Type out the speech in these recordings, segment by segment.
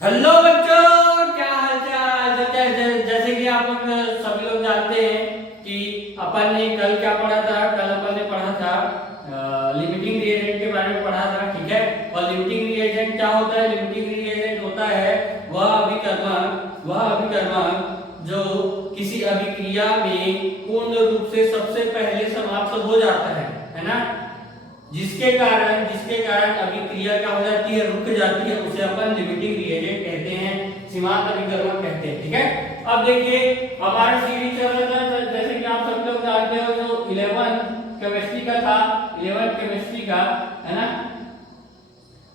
Hello बच्चों, क्या हाल चाल। जैसे कि आप लोग सभी लोग जानते हैं कि अपन ने कल क्या पढ़ा था। कल अपन ने पढ़ा था लिमिटिंग रिएजेंट के बारे में पढ़ा था, ठीक है। और लिमिटिंग रिएजेंट क्या होता है? लिमिटिंग रिएजेंट होता है वह अभिकर्मक जो किसी अभिक्रिया में पूर्ण रूप से सबसे पहले समाप्त हो जाता है ना। जिसके कारण अभिक्रिया क्या हो जाती है, रुक जाती है, उसे अपन लिमिटिंग रिएजेंट कहते हैं, सीमांत अभिकर्मक कहते हैं, ठीक है। अब देखिए हमारा सीरीज चल रहा था, जैसे कि आप सब लोग जानते हो, जो 11 केमिस्ट्री का था, 11 केमिस्ट्री का है ना।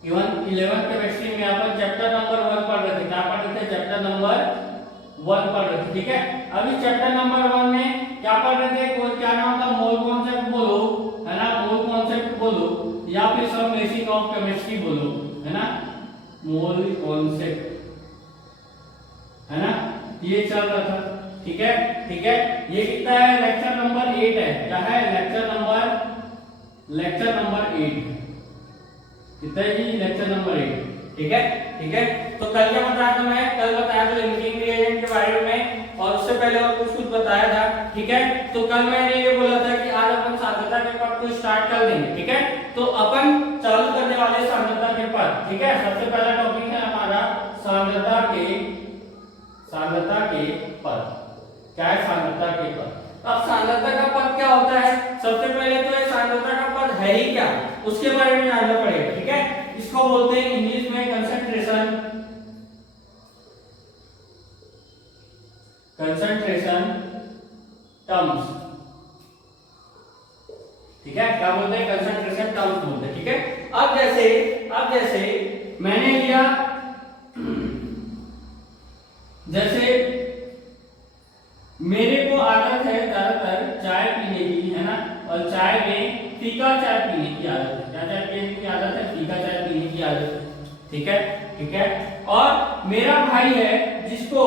11 केमिस्ट्री में अपन चैप्टर नंबर 1 पढ़ रहे थे। क्या पढ़ रहे थे? चैप्टर नंबर 1 पढ़ रहे थे, ठीक है। अभी चैप्टर नंबर 1 में क्या पढ़ रहे थे? कोई क्या नाम था? मोल कॉन्सेप्ट बोलो, है ना। मोल कॉन्सेप्ट बोलो या फिर समेशन ऑफ केमिस्ट्री बोलो, है ना। मोल कॉन्सेप्ट, है ना, ये चल रहा था, ठीक है। ठीक है, ये कितना है? लेक्चर नंबर 8 है। क्या है? लेक्चर नंबर 8 कितना है जी? लेक्चर नंबर 8, ठीक है। ठीक है, तो कल क्या बताया था? मैं कल बताया था लिमिटिंग रिएजेंट के बारे में, और उससे पहले और कुछ बताया था, ठीक है। तो कल मैंने ये बोला था कि आज अपन सांद्रता के पद को स्टार्ट कर देंगे, ठीक है। तो अपन चालू करने वाले सांद्रता के पद, ठीक है। सबसे पहला टॉपिक है हमारा सांद्रता के पद। क्या है? सांद्रता के पद। अब सांद्रता का पद क्या होता है? सबसे पहले तो ये सांद्रता का पद है ही क्या, उसके बारे में जानना पड़ेगा, ठीक है। इसको बोलते हैं इंग्लिश में कंसंट्रेशन टर्म्स, ठीक है। क्या बोलते हैं? कंसंट्रेशन टर्म्स बोलते हैं, ठीक है। अब जैसे मैंने लिया, जैसे मेरे को आदत है ज्यादातर चाय पीने की, है ना। और चाय में फीका चाय पीने की आदत है। क्या चाय पीने की आदत है? फीका चाय पीने की आदत है, ठीक है। ठीक है, और मेरा भाई है जिसको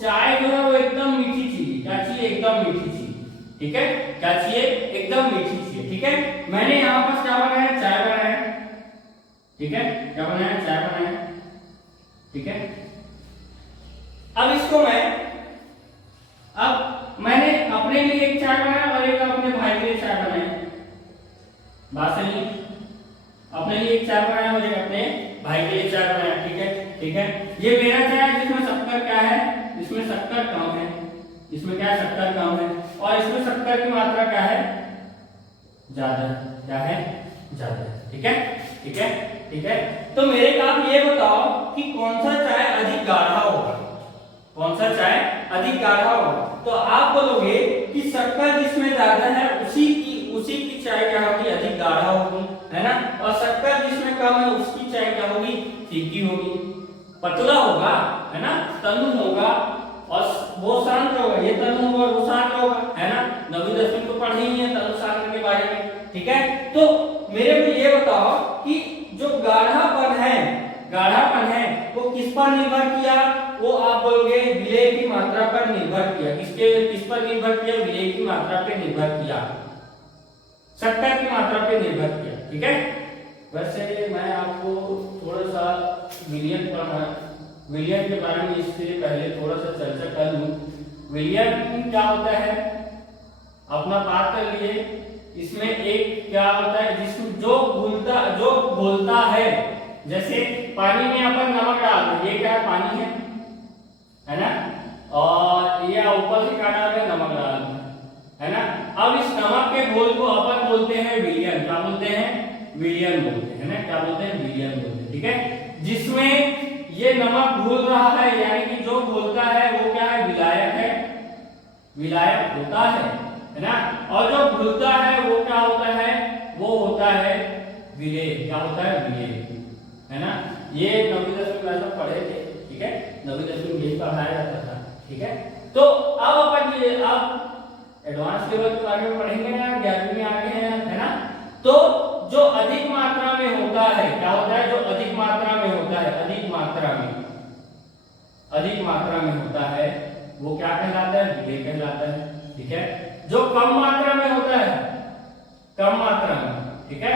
चाय जो है वो एकदम मीठी चाहिए। क्या चाहिए? एकदम मीठी चाहिए, ठीक है। क्या चाहिए? एकदम मीठी चाहिए, ठीक है। मैंने यहाँ पर क्या बनाया? चाय बनाया, ठीक है। क्या बनाया? चाय बनाया, ठीक है। अब मैंने अपने लिए एक चाय बनाया और एक अपने भाई के लिए चाय बनाई। बात सही? अपने लिए एक चाय बनाया और एक अपने भाई के लिए चाय बनाया, ठीक है। ठीक है, ये मेरा चाय है जिसमें शक्कर क्या है? इसमें शक्कर कम है। इसमें क्या है? शक्कर कम है। और इसमें शक्कर की मात्रा क्या है? ज्यादा। क्या है? ज्यादा, ठीक है। ठीक है, ठीक है। तो मेरे को आप ये बताओ कि कौन सा चाय अधिक गाढ़ा होगा? कौन सा चाय अधिक गाढ़ा होगा? तो आप बोलोगे कि शक्कर जिसमें ज्यादा है उसी की चाय क्या होगी? अधिक गाढ़ा होगी, है ना। और शक्कर जिसमें कम है उसकी चाय क्या होगी? फीकी होगी, पतला होगा, है ना, तनु होगा और वो शांत होगा। ये तनु होगा और वो शांत होगा, है ना। नवीं दसवीं तो पढ़े ही है तनु शांत के बारे में, ठीक है। तो मेरे को ये बताओ कि जो गाढ़ापन है वो किस पर निर्भर किया? वो आप बोलोगे विलेय की मात्रा पर निर्भर किया। किस पर निर्भर किया? विलेय की मात्रा पर निर्भर किया, शक्कर की मात्रा पर निर्भर किया, ठीक है। वैसे मैं आपको थोड़ा सा विलयन के बारे में इससे पहले थोड़ा सा चर्चा कर लूं। विलयन क्या होता है? अपना बात कर लिए। इसमें एक क्या होता है जिसमें जो घुलता है, जैसे पानी में अपन नमक डालते हैं, ये क्या है? पानी है ना। और ये ऊपर से क्या डाल रहे हैं? नमक डाल रहे हैं, है ना। अब इस नमक के घोल को अपन बोलते हैं विलयन। क्या बोलते हैं? विलयन बोलते हैं, ना। क्या बोलते हैं? विलयन बोलते हैं, ठीक है। जिसमें ये नमक घुल रहा है, यानी कि जो घुलता है वो क्या है? विलायक है, विलायक होता है ना। और जो घुलता है वो क्या होता है? वो होता है विलेय। क्या होता है? विलेय, है ना। ये नवीं दसवीं में सब पढ़े थे, ठीक है। नवीं दसवीं में यही पढ़ाया जाता था, ठीक है। तो अब अपन एडवांस लेवल के बारे में पढ़ेंगे ना, 11वीं में आगे हैं, है ना। तो जो अधिक मात्रा में होता है, क्या होता है? जो अधिक मात्रा में होता है, अधिक मात्रा में होता है वो क्या कहलाता है? विलेय कहलाता है, ठीक है। जो कम मात्रा में होता है, कम मात्रा में, ठीक है,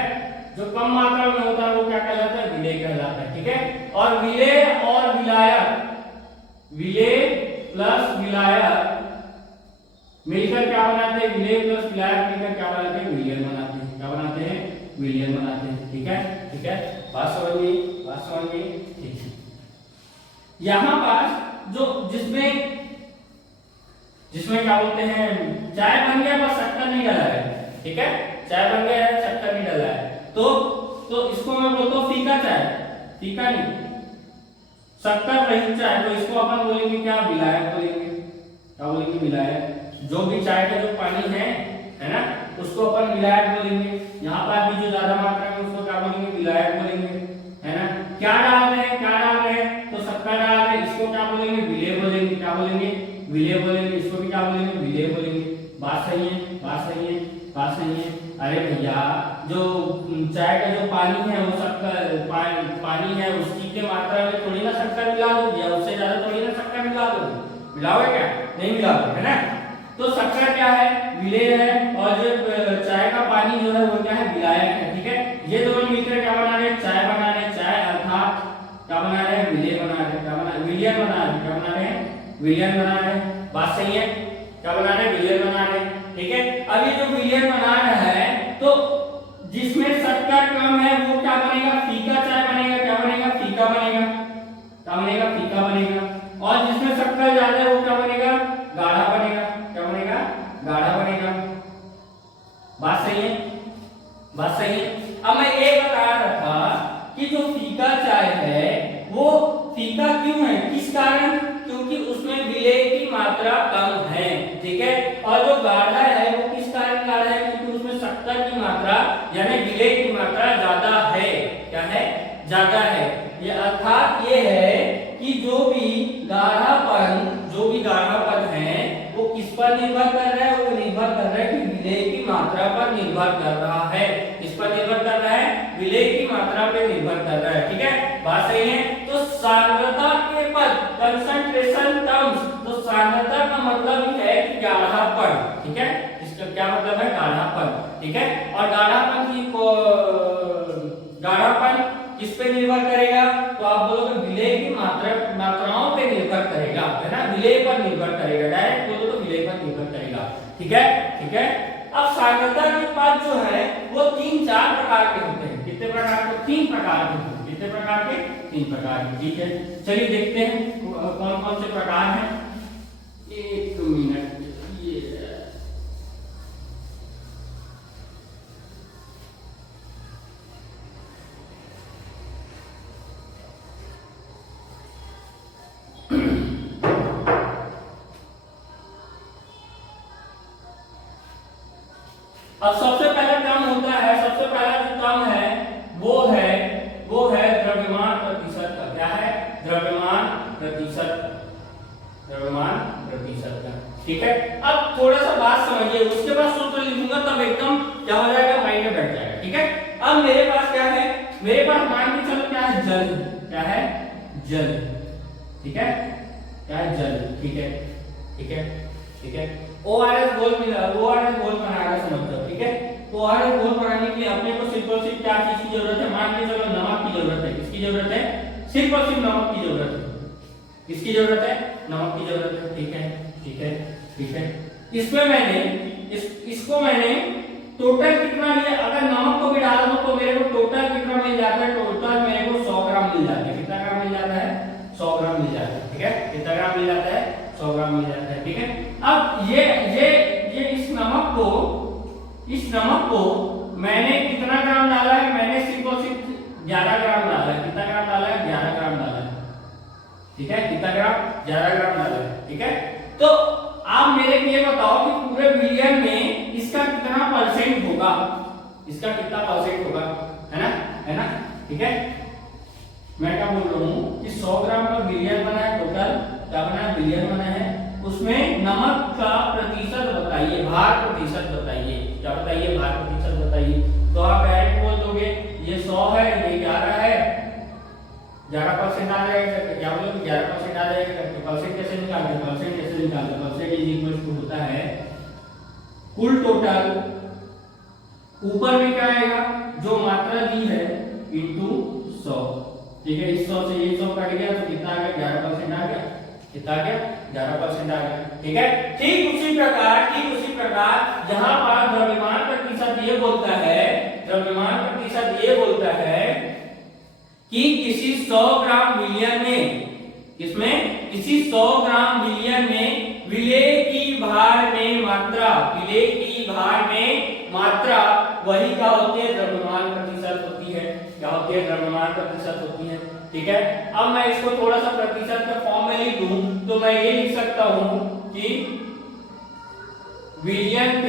जो कम मात्रा में होता है वो क्या कहलाता है, विलेय कहलाता है। ठीक है, और विलेय और विलायक, विलेय प्लस विलायक मिलकर क्या बनाते हैं, विलेय प्लस विलायक मिलकर क्या बनाते हैं, विलयन बनाते हैं। क्या बनाते हैं, विलयन बनाते हैं। ठीक है, ठीक है, बात समझ में, बात समझ में। ठीक है, यहाँ पर जो जिसमें क्या बोलते हैं, चाय बन गया बस शक्कर नहीं डाला है। ठीक है, चाय बन गया है, शक्कर नहीं डाला है, तो इसको मैं बोलता हूँ फीका चाय, फीका नहीं, शक्कर रहित चाय, तो इसको अपन बोलेंगे क्या, विलायक बोलेंगे। क्या बोलेंगे, विलायक। जो भी चाय का जो पानी है ना, उसको अपन विलायक बोलेंगे। यहाँ पर भी जो ज्यादा मात्रा में उसको क्या बोलेंगे, विलायक बोलेंगे, है ना। क्या डाल रहे हैं, क्या डाल रहे हैं, तो शक्कर डाल रहे हैं, इसको क्या बोलेंगे, विलेय बोलेंगे। क्या बोलेंगे, विलेय बोलेंगे। इसको भी क्या बोलेंगे, विलेय बोलेंगे। बात सही है, बात सही है, बात सही है। अरे भैया, जो चाय का जो पानी है वो शक्कर पानी है, उसकी के मात्रा में थोड़ी ना शक्कर मिला दोगे, या उससे ज्यादा थोड़ी ना शक्कर मिला दोगे, मिलाओगे क्या, नहीं मिलाओगे, है ना। तो शक्कर क्या है, विलेय है, और जो चाय का पानी जो है वो क्या है, विलायक है। ठीक है, ये दोनों मिलकर क्या बना रहे हैं, चाय बना रहे हैं। चाय अर्थात क्या बना रहे हैं, विलेय बना रहे हैं। क्या बना, विलयन बना रहे हैं। क्या बना रहे हैं, विलयन बना रहे हैं। बात सही है, क्या बना रहे हैं, विलयन बना रहे हैं। ठीक है, अब ये जो विलयन बना रहा है, तो जिसमें शक्कर कम है वो क्या बनेगा, फीका चाय बनेगा। क्या बनेगा, फीका बनेगा। क्या बनेगा, फीका बनेगा। और जिसमें शक्कर ज्यादा है वो क्या बनेगा, गाढ़ा बनेगा। क्या बनेगा, गाढ़ा बनेगा। बात सही है, बात सही है। अब मैं ये बता रहा था कि जो फीका चाय है वो फीका क्यों है, किस कारण, क्योंकि उसमें विलेय की मात्रा कम है। ठीक है, और जो गाढ़ा है वो किस कारण गाढ़ा है, क्योंकि उसमें शक्कर की मात्रा यानी विलेय की मात्रा ज्यादा है। क्या है, ज्यादा है। ये अर्थात ये है कि जो भी गाढ़ापन है वो किस पर निर्भर कर रहा है, वो निर्भर कर रहा है कि विलेय की मात्रा पर निर्भर कर रहा है। किस पर निर्भर कर रहा है, विलेय की मात्रा पर निर्भर कर रहा है। ठीक है, बात सही है। तो सांद्रता के पद, कंसंट्रेशन टर्म्स, तो सांद्रता का मतलब ही है कि गाढ़ापन। ठीक है, इसका क्या मतलब है, गाढ़ापन। ठीक है, और गाढ़ापन किस पे निर्भर करेगा, तो आप बोलोगे विलेय की मात्राओं पे निर्भर करेगा, है ना, विलेय पर निर्भर करेगा। डायरेक्ट बोलो तो विलेय पर निर्भर करेगा। ठीक है, ठीक है। अब सांद्रता के पद जो है वो 3-4 प्रकार के होते हैं। कितने प्रकार के, 3 प्रकार के होते हैं। कितने प्रकार के, 3 प्रकार के। ठीक है, चलिए देखते हैं कौन कौन से प्रकार हैं। 1 मिनट, अब सबसे पहला टर्म होता है, सबसे पहला जो टर्म है वो है द्रव्यमान प्रतिशत का। क्या है, द्रव्यमान प्रतिशत का, द्रव्यमान प्रतिशत का। ठीक है, अब थोड़ा सा बात समझिए, उसके बाद सूत्र लिखूंगा तब एकदम क्या हो जाएगा, माइंड में बैठ जाएगा। ठीक है, अब मेरे पास क्या है, मेरे पास मान के चलो क्या है, जल। क्या है, जल। ठीक है, क्या है, जल। ठीक है, ठीक है, ठीक है। ORS घोल मिला, ORS घोल बनाना समझ लो। ठीक है, तो ORS घोल बनाने के लिए अपने को सिर्फ और सिर्फ क्या चीज की जरूरत है, मान के चलो नमक की जरूरत है। किसकी जरूरत है, सिर्फ और सिर्फ नमक की जरूरत है। किसकी जरूरत है, नमक की जरूरत है। ठीक है, ठीक है, ठीक है। इसमें मैंने इसको मैंने टोटल कितना लिया, अगर नमक को भी डाल दो तो मेरे को टोटल कितना मिल जाता है, टोटल मेरे को 100 ग्राम मिल जाता है। कितना ग्राम मिल जाता है, 100 ग्राम मिल जाता है। ठीक है, कितना ग्राम मिल जाता है, 100 ग्राम मिल जाता है। ठीक है, अब ये इस नमक को मैंने कितना ग्राम डाला है, मैंने सिर्फ और सिर्फ 11 ग्राम डाला है। कितना ग्राम डाला है, 11 ग्राम डाला है। ठीक है, कितना ग्राम, 11 ग्राम डाला है। ठीक है, तो आप मेरे को ये बताओ कि पूरे विलियन में इसका कितना परसेंट होगा, इसका कितना परसेंट होगा, है ना, है ना। ठीक है, मैं क्या बोल रहा हूँ कि 100 ग्राम का विलियन बना है, टोटल क्या बना है, विलियन बना है। उसमें नमक का प्रतिशत बताइए, भार प्रतिशत बताइए। क्या बताइए, भार प्रतिशत बताइए। तो आप डायरेक्ट बोल दोगे ये 100 है, ये 11 है, 11% आ जाएगा। क्या बोलोगे, 11% आ जाएगा। तो परसेंट कैसे निकालते हैं, परसेंट कैसे निकालते हैं, परसेंट इज इक्वल टू होता है कुल टोटल, ऊपर में क्या आएगा, जो मात्रा दी है इंटू 100, ठीक है। इस 100 से ये 100 कट गया तो कितना आ गया, 11% आ गया, कितना आ गया, 11% आ गया, ठीक है। ठीक उसी प्रकार यहाँ पर द्रव्यमान प्रतिशत ये बोलता है, द्रव्यमान प्रतिशत ये बोलता है कि किसी 100 ग्राम विलयन में, किसमें, किसी 100 ग्राम विलयन में विलेय की भार में मात्रा, विलेय की भार में मात्रा वही क्या होती है, द्रव्यमान प्रतिशत होती है, क्या होती है, द्रव्यमान प्रतिशत होती है, ठीक है। अब मैं इसको थोड़ा सा प्रतिशत के फॉर्म में लिख दूं तो मैं ये लिख सकता हूं कि विलयन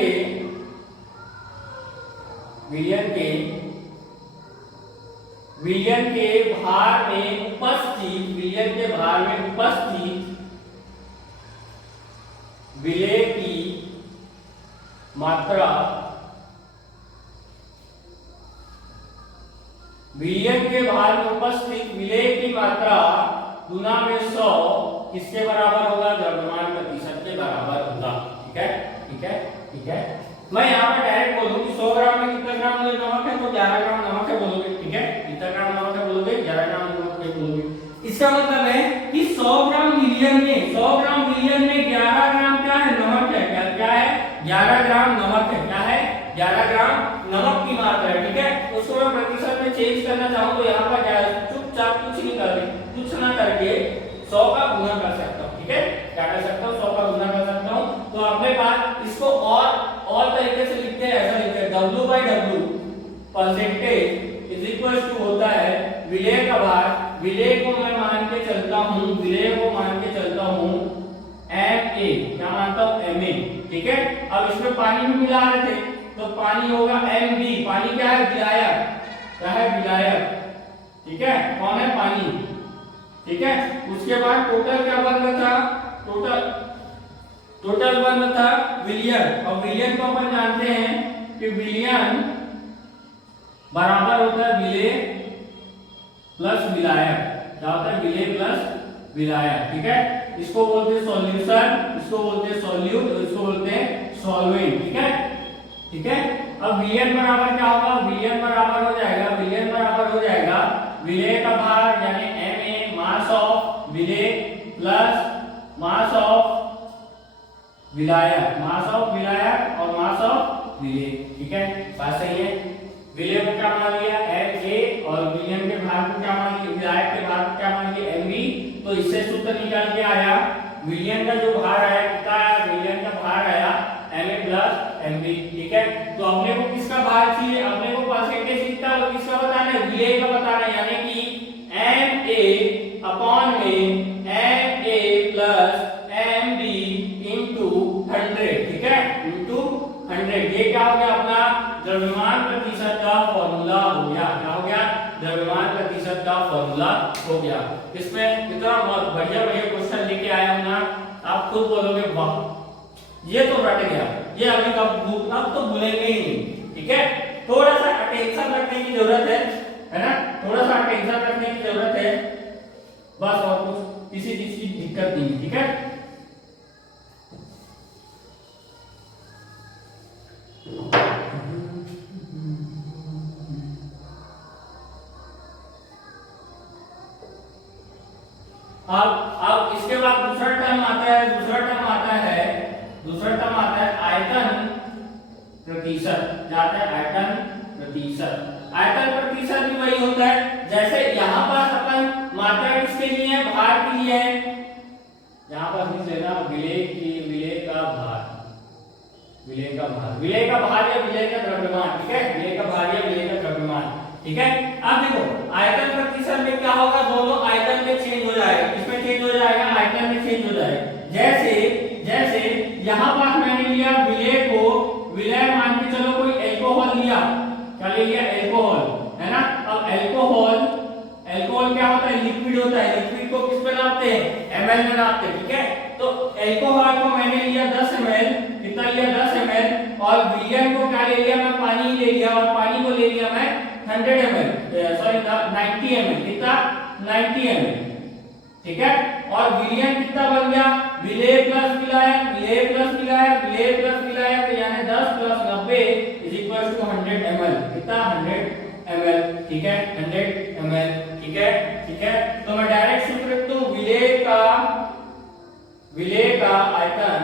के भार में उपस्थित, विलयन के भार में उपस्थित विलेय की मात्रा, विलयन के भार में उपस्थित विलेय की मात्रा गुना में 100 किसके बराबर होगा, द्रव्यमान प्रतिशत के बराबर होगा, ठीक है, ठीक है, ठीक है। मैं यहाँ पे डायरेक्ट बोलूं कि 100 ग्राम में कितना ग्राम नमक है, तो 11 ग्राम नमक है बोलोगे, ठीक है। कितना ग्राम नमक है बोलोगे, 11 ग्राम नमक है बोलोगे। इसका मतलब है कि 100 ग्राम विलयन में 11 ग्राम क्या है, नमक है, क्या है, 11 ग्राम नमक है, क्या है, 11 ग्राम नमक की मात्रा है, ठीक है। उसको मैं प्रतिशत में चेंज करना चाहूँ तो यहाँ पर क्या है, चुपचाप कुछ ना करके 100 का गुना कर सकता हूँ, ठीक है। क्या कर सकता हूँ, 100 का गुना कर सकता हूँ। तो अपने पास इसको और तरीके से लिखते हैं, ऐसा लिखते हैं W/W percentage is equal to होता है विलेय का भार, विलेय को मैं मान के चलता हूँ, विलेय को मान के चलता हूँ MA, क्या मानता हूँ, MA, ठीक है। अब इसमें पानी भी मिला रहे थे तो पानी होगा MB, पानी क्या है, विलायक, क्या है, विलायक, ठीक है, कौन है, पानी, ठीक है। उसके बाद टोटल क्या बन रहा था, टोटल बन रहा था विलयन, और विलयन को अपन जानते हैं कि विलयन बराबर होता है विलेय प्लस विलायक, क्या होता है, विलेय प्लस विलायक, ठीक है। इसको बोलते हैं सॉल्यूशन, इसको बोलते हैं सॉल्यूट, इसको बोलते हैं सॉल्वेंट, ठीक है, ठीक है। अब विलयन बराबर क्या होगा, विलयन बराबर हो जाएगा विलेय का भार यानी Ma, मास ऑफ विलेय प्लस मास ऑफ विलायक, मास ऑफ विलायक और मास ऑफ विलेय, ठीक है, बात सही है। विलेय को क्या मान लिया, Ma, और विलयन के भार को क्या मान लिया, विलायक के भार को क्या मान लिया, Mb। तो इससे सूत्र निकाल के आया, विलयन का जो भार आया कितना आया, विलयन का भार आया Ma प्लस Mb, ठीक है। तो अपने को किसका भार चाहिए, अपने को परसेंटेज कितना, वो किसका बताना है, विलेय का बताना है, यानी कि Ma अपॉन में Ma प्लस Mb इंटू 100, ठीक है, इंटू 100। ये क्या हो गया, अपना द्रव्यमान प्रतिशत का फॉर्मूला हो गया, क्या हो गया, द्रव्यमान प्रतिशत का फॉर्मूला हो गया। इसमें कितना बढ़िया बढ़िया क्वेश्चन लेके आया हूं ना, आप खुद बोलोगे वाह ये तो रट गया, ये अभी अब तो भूलेंगे ही नहीं, ठीक है। थोड़ा सा अटेंशन रखने की जरूरत है ना, थोड़ा सा अटेंशन रखने की जरूरत है बस, और कुछ किसी चीज की दिक्कत नहीं, ठीक है। अब इसके बाद दूसरा टर्म आता है आयतन प्रतिशत, जाता है आयतन प्रतिशत। आयतन प्रतिशत भी वही होता है, जैसे यहाँ पर अपन मात्रा किसके लिए है, भार के लिए है, यहाँ पर लिख लेना विलेय का भार, विलेय का भार या विलेय का द्रव्यमान, ठीक है, विलेय का भार या विलेय का द्रव्यमान, ठीक है। अब देखो आयतन प्रतिशत में क्या होगा, दोनों आयतन में चेंज हो जाएगा, किसमें चेंज हो जाएगा, आयतन में चेंज हो जाएगा। जैसे यहाँ पर मैंने लिया विलेय को, विलेय मान के चलो कोई एल्कोहल लिया, क्या ले लिया, एल्कोहल, है ना। अब एल्कोहल क्या होता है, लिक्विड होता है, लिक्विड को किस पे नापते हैं, ml में नापते हैं, ठीक है। तो एल्कोहल को मैंने लिया 10 ml, कितना लिया, 10 ml, और विलयन को क्या ले लिया, मैं पानी ले लिया, और पानी को ले लिया मैं 100 ml, सॉरी 90 ml, कितना, 90 ml, ठीक है। और विलयन कितना बन गया, विलेय प्लस विलायक, यानी 10 plus 90 is equal to 100 ml, कितना, 100 ml, ठीक है, 100 ml, ठीक है, ठीक है। तो मैं डायरेक्ट सूत्र लिख दूं, विलेय का आयतन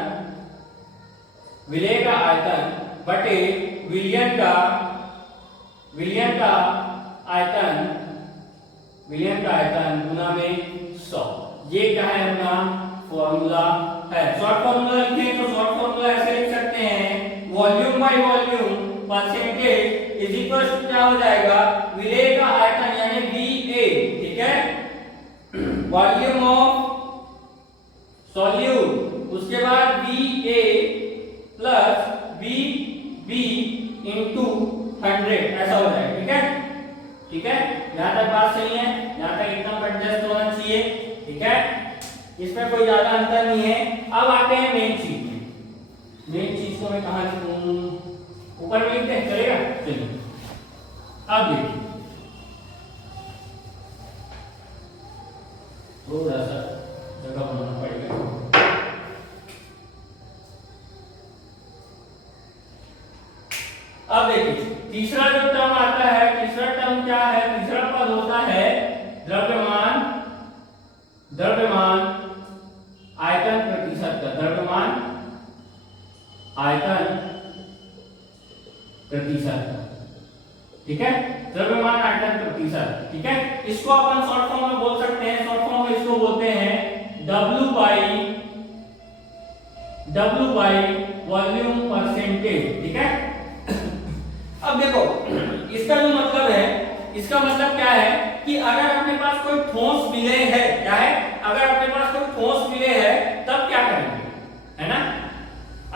बटे विलयन का आयतन गुना में 100। ये क्या है अपना फॉर्मूला है। शॉर्ट फॉर्मूला लिखें तो शॉर्ट फॉर्मूला ऐसे लिख सकते हैं, volume by volume percentage is equal to क्या हो जाएगा, विलेय का आयतन यानी VA, ठीक है, वॉल्यूम ऑफ सॉल्यूट, उसके बाद VA प्लस VB इंटू 100, ऐसा हो जाएगा, ठीक है, ठीक है। यहां तक बात सही है, यहां तक एकदम एडजस्ट होना चाहिए, ठीक है, इसमें कोई ज्यादा अंतर नहीं है। अब आते हैं मेन चीज में। मेन चीज को मैं कहां लिखूं, ऊपर में लिखते हैं, चलेगा, चलिए। अब देखिए थोड़ा सा जगह बनाना पड़ेगा। अब देखिए तीसरा जो टर्म आता है, तीसरा टर्म क्या है, तीसरा पद होता है द्रव्यमान आयतन प्रतिशत का, द्रव्यमान आयतन प्रतिशत, ठीक है, द्रव्यमान आयतन प्रतिशत, ठीक है। इसको अपन शॉर्ट फॉर्म में बोल सकते हैं, शॉर्ट फॉर्म में इसको बोलते हैं W बाई वॉल्यूम परसेंटेज, ठीक है। अब देखो इसका जो मतलब है, इसका मतलब क्या है कि अगर अपने पास कोई ठोस विलेय है, क्या है, अगर अपने पास कोई ठोस विलेय है तब क्या करेंगे, है ना।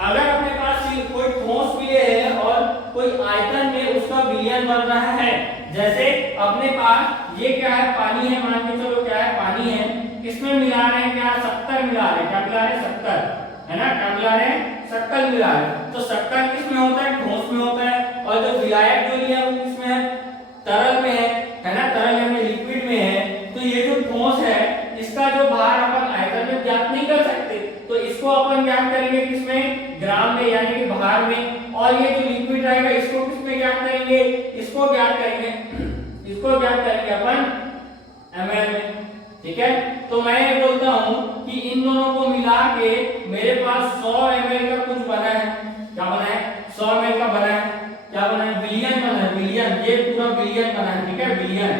अगर अपने पास कोई ठोस विलेय है और कोई आयतन में उसका विलयन बन रहा है, जैसे अपने पास ये क्या है, पानी है, मान के चलो क्या है, पानी है, इसमें मिला रहे हैं क्या, शक्कर मिला रहे हैं, क्या मिला रहे हैं, शक्कर, है ना, क्या मिला रहे हैं, शक्कर मिला रहे हैं। तो शक्कर किसमें होता है, ठोस में होता है, और जो विलायक जो लिया वो किसमें है, तरल में है ना, तरल यानी लिक्विड में है। तो ये जो ठोस है इसका जो भार अपन आयतन में ज्ञात नहीं कर सकते, तो इसको अपन ज्ञात करेंगे किसमें, ग्राम में यानी कि भार में, और ये जो लिक्विड रहेगा इसको किसमें ज्ञात करेंगे, इसको ज्ञात करेंगे अपन ml में, ठीक है। तो मैं ये बोलता हूं कि इन दोनों को मिला के मेरे पास 100 ml का कुछ बना है, क्या बना है, 100 ml का बना है, क्या बना है, बिलियन बना है, बिलियन, ये पूरा बिलियन बना है, ठीक है, बिलियन,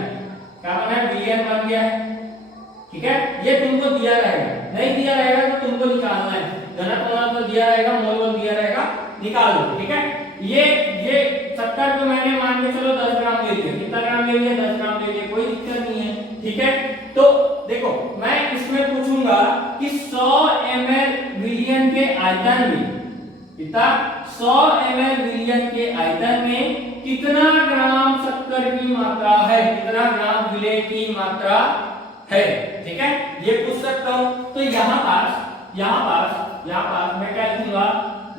क्या बना है, बिलियन बन गया है, ठीक है। ये तुमको दिया रहेगा, नहीं दिया रहेगा तो तुमको निकालना है, घनत्व तो दिया रहेगा, मोल दिया रहेगा, निकाल लो, ठीक है। ये 70 को मैंने मान के चलो 10 ग्राम ले लिया, कितना ग्राम ले लिया, 10 ग्राम ले लिया, कोई दिक्कत नहीं है, ठीक है। तो देखो मैं इसमें पूछूंगा कि 100 ml विलयन के आयतन में, कितना, 100 ml विलयन के आयतन में कितना ग्राम शक्कर की मात्रा है, कितना ग्राम विलेय की मात्रा है, ठीक है, ये पूछ सकता हूं। तो यहां पास मैं क्या लिखूंगा,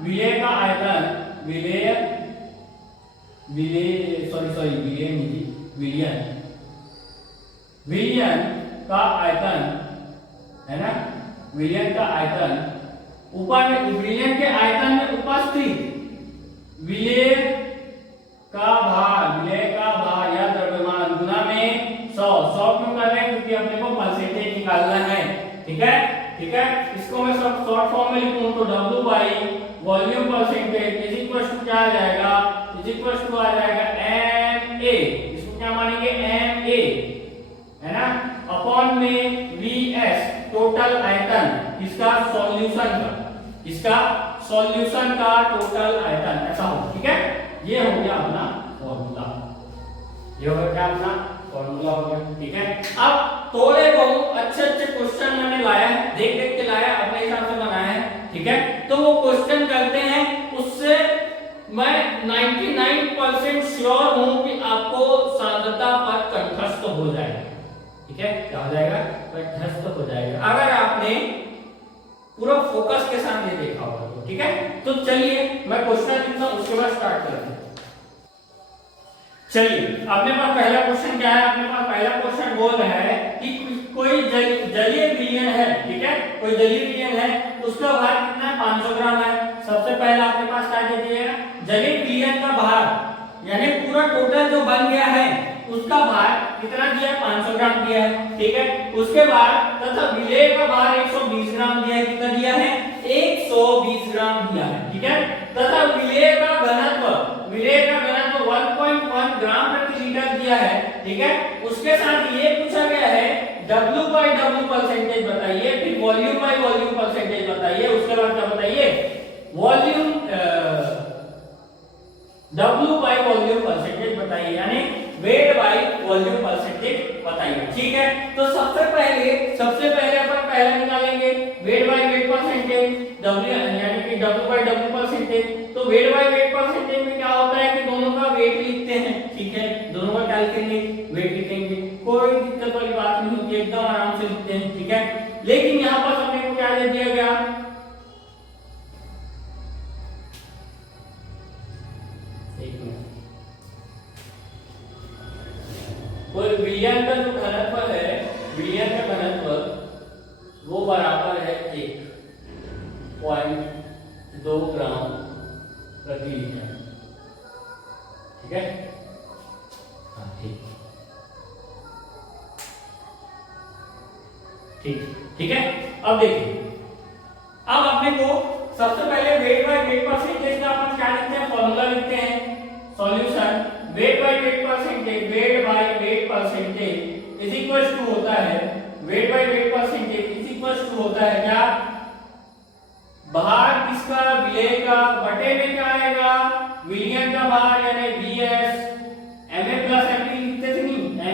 विलेय का आयतन, विलयन का आयतन, है ना, विलयन का आयतन, ऊपर में विलयन के आयतन में उपस्थित विलेय का भार या द्रव्यमान गुना में 100 क्यों कर रहे हैं, क्योंकि अपने को परसेंटेज निकालना है, ठीक है, ठीक है। इसको मैं सब शॉर्ट फॉर्म में लिखूं तो W by volume percentage is equal to क्या आ जाएगा, इज इक्वल टू आ जाएगा MA, इसको क्या मानेंगे, MA, है ना, अपॉन में VS टोटल आयतन, इसका सॉल्यूशन का टोटल आयतन, ऐसा हो, ठीक है। ये हो गया अपना फॉर्मूला, ये हो गया अपना फॉर्मूला हो गया, ठीक है। अब थोड़े बहुत अच्छे क्वेश्चन मैंने लाया है, देख के लाया, अपने हिसाब से बनाया है, ठीक है। तो वो क्वेश्चन करते हैं, उससे मैं 99% श्योर हूं कि आपको सांद्रता पर कंठस्थ हो जाएगा, ठीक है, क्या हो जाएगा, कंठस्थ हो जाएगा, अगर आपने पूरा फोकस के साथ ये देखा होगा तो, ठीक है। तो चलिए मैं क्वेश्चन लिखता हूं, उसके बाद स्टार्ट करते हैं। चलिए अपने पास पहला क्वेश्चन क्या है, अपने पास पहला क्वेश्चन बोल रहा है कि कोई जलीय विलयन है, ठीक है, कोई जलीय विलयन है, उसका भार कितना है, 500 ग्राम है। सबसे पहले आपके पास क्या दे दिया, जलीय विलयन का भार यानी पूरा टोटल जो बन गया है उसका भार कितना दिया है, 500 ग्राम दिया है, ठीक है। उसके बाद तथा विलेय का भार 120 ग्राम दिया है, कितना दिया है, 120 ग्राम दिया है, ठीक है। तथा विलेय का घनत्व 1.1 ग्राम प्रति लीटर दिया है, ठीक है। उसके साथ ये पूछा गया है W/W परसेंटेज बताइए, फिर वॉल्यूम परसेंटेज बताइए, उसके बाद क्या बताइए, वॉल्यूम W/वॉल्यूम परसेंटेज बताइए, यानी वेट बाय वॉल्यूम परसेंटेज बताइए, ठीक है। तो सबसे पहले अपन पहला निकालेंगे wait by weight percentage, W यानी कि W/W परसेंटेज। तो वेट बाय वेट परसेंटेज में क्या होता है कि दोनों का वेट लिखते हैं, ठीक है, दोनों का क्या लिखेंगे, वेट लिखेंगे, कोई दिक्कत वाली बात नहीं होती, एकदम आराम से लिखते हैं, ठीक है। लेकिन यहाँ पर अपने को क्या दे दिया गया, कोई विलयन का जो घनत्व है, विलयन का घनत्व वो बराबर है 1.2 ग्राम प्रति लीटर, ठीक है। हाँ ठीक है। अब देखिए, अब अपने को सबसे पहले वेट बाय वेट परसेंटेज का अपन क्या लिखते हैं, फॉर्मूला लिखते हैं, solution weight by weight percentage is equal to होता है, weight by weight percentage is equal to होता है क्या, भार किसका, विलेय का, बटे में क्या आएगा, विलयन का भार यानी Vs, Ma प्लस Mp लिखते थे नहीं, Ma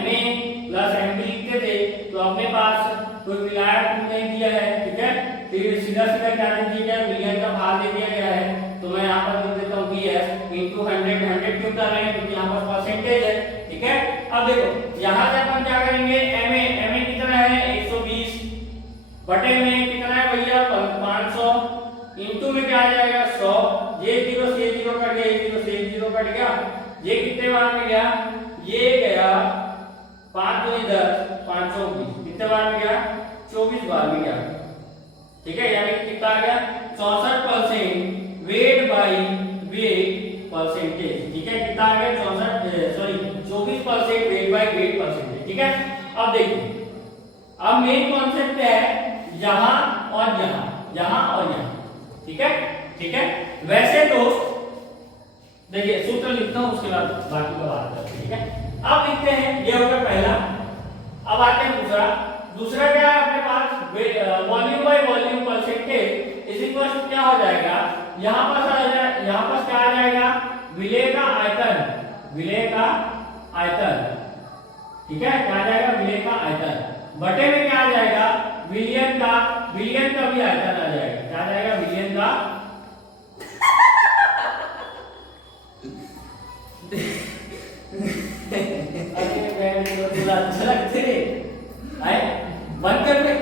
प्लस Mp लिखते थे, तो अपने पास कोई विलायक नहीं दिया है, ठीक है। फिर सीधा क्या दे दिया गया, विलयन का भार दे दिया गया है, तो मैं यहाँ पर लिख देता हूँ Vs into 100 क्यों कर रहे हैं, क्योंकि यहाँ पर परसेंटेज है, ठीक है। अब देखो यहाँ से अपन क्या करेंगे, Ma कितना है 120, बटे में कितना है भैया 500, इंटू में क्या आ जाएगा 100, ये 0 से 0 कट गया, ये 0 से 0 कट गया, ये कितने बार में गया, ये गया 5 दूनी 10, 520, कितने बार में गया, 24 बार में गया, ठीक है। यानी कितना आ गया 64% वेट बाय वेट परसेंटेज, ठीक है। कितना आ गया 24% वेट बाय वेट परसेंटेज, ठीक है। अब देखिए, अब मेन कॉन्सेप्ट है यहां और यहां, ठीक है। वैसे तो देखिए सूत्र लिखता हूं, उसके बाद बाकी का बात करते हैं, ठीक है। अब लिखते हैं, ये हो गया पहला। अब आते हैं दूसरा क्या है अपने पास, volume by volume percentage is equal to क्या हो जाएगा, यहां पर क्या आ जाएगा, विलेय का आयतन, ठीक है, क्या आ जाएगा, विलेय का आयतन, बटे में क्या आ जाएगा, विलयन का भी आयतन आ जाएगा, क्या आ जाएगा, विलयन का अच्छा लगते आए बंद कर दे।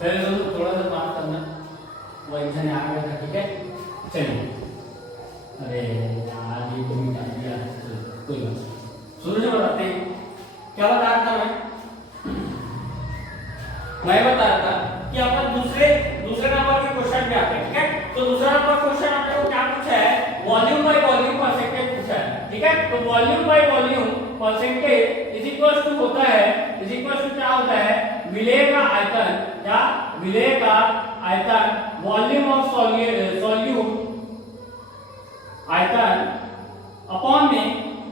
पहले तो थोड़ा सा बात करना, वो एग्जाम आ गया था, ठीक है। चलिए, अरे आज ये तो मिटा दिया, कोई बात शुरू से बताते हैं। क्या बता रहा था मैं बता रहा था कि अपन दूसरे नंबर के क्वेश्चन पे आते हैं, ठीक है। तो दूसरा नंबर क्वेश्चन आपने को क्या पूछा है, वॉल्यूम बाय वॉल्यूम परसेंटेज पूछा है, ठीक है। तो volume by volume percentage is equal to होता है, क्या होता है, विलेय का आयतन, क्या, विलेय का आयतन, वॉल्यूम ऑफ सॉल्यूट आयतन अपॉन में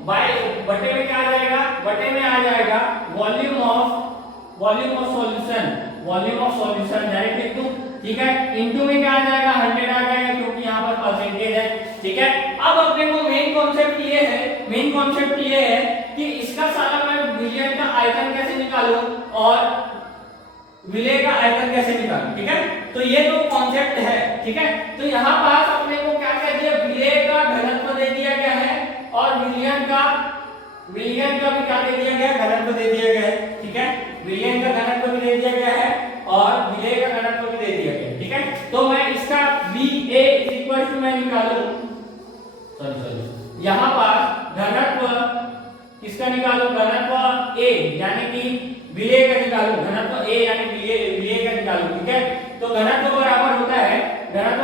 बाय, बटे में क्या आ जाएगा, बटे में आ जाएगा वॉल्यूम ऑफ सॉल्यूशन डायरेक्ट लिख दूं, ठीक है। इनटू में क्या आ जाएगा, 100 आ जाएगा, क्योंकि यहाँ पर परसेंटेज है, ठीक है। अब अपने को मेन कॉन्सेप्ट ये है कि इसका सारा मैं विलयन का आयतन कैसे निकालूं और विलेय का आयतन कैसे निकालूं, ठीक है। तो ये तो कॉन्सेप्ट है, ठीक है। तो यहाँ पास अपने को क्या कह दिया, विलेय का घनत्व दे दिया गया है और विलयन का भी क्या दे दिया गया, घनत्व दे दिया गया है, ठीक है। विलयन का घनत्व भी दे दिया गया है और विलेय का घनत्व भी दे दिया गया है, ठीक है। तो मैं इसका VA मैं निकालूं, यहाँ पर घनत्व किसका निकालूं, घनत्व A यानी कि विलेय का निकालूं, घनत्व A यानी विलेय का निकालूं, ठीक है। तो घनत्व बराबर होता है, घनत्व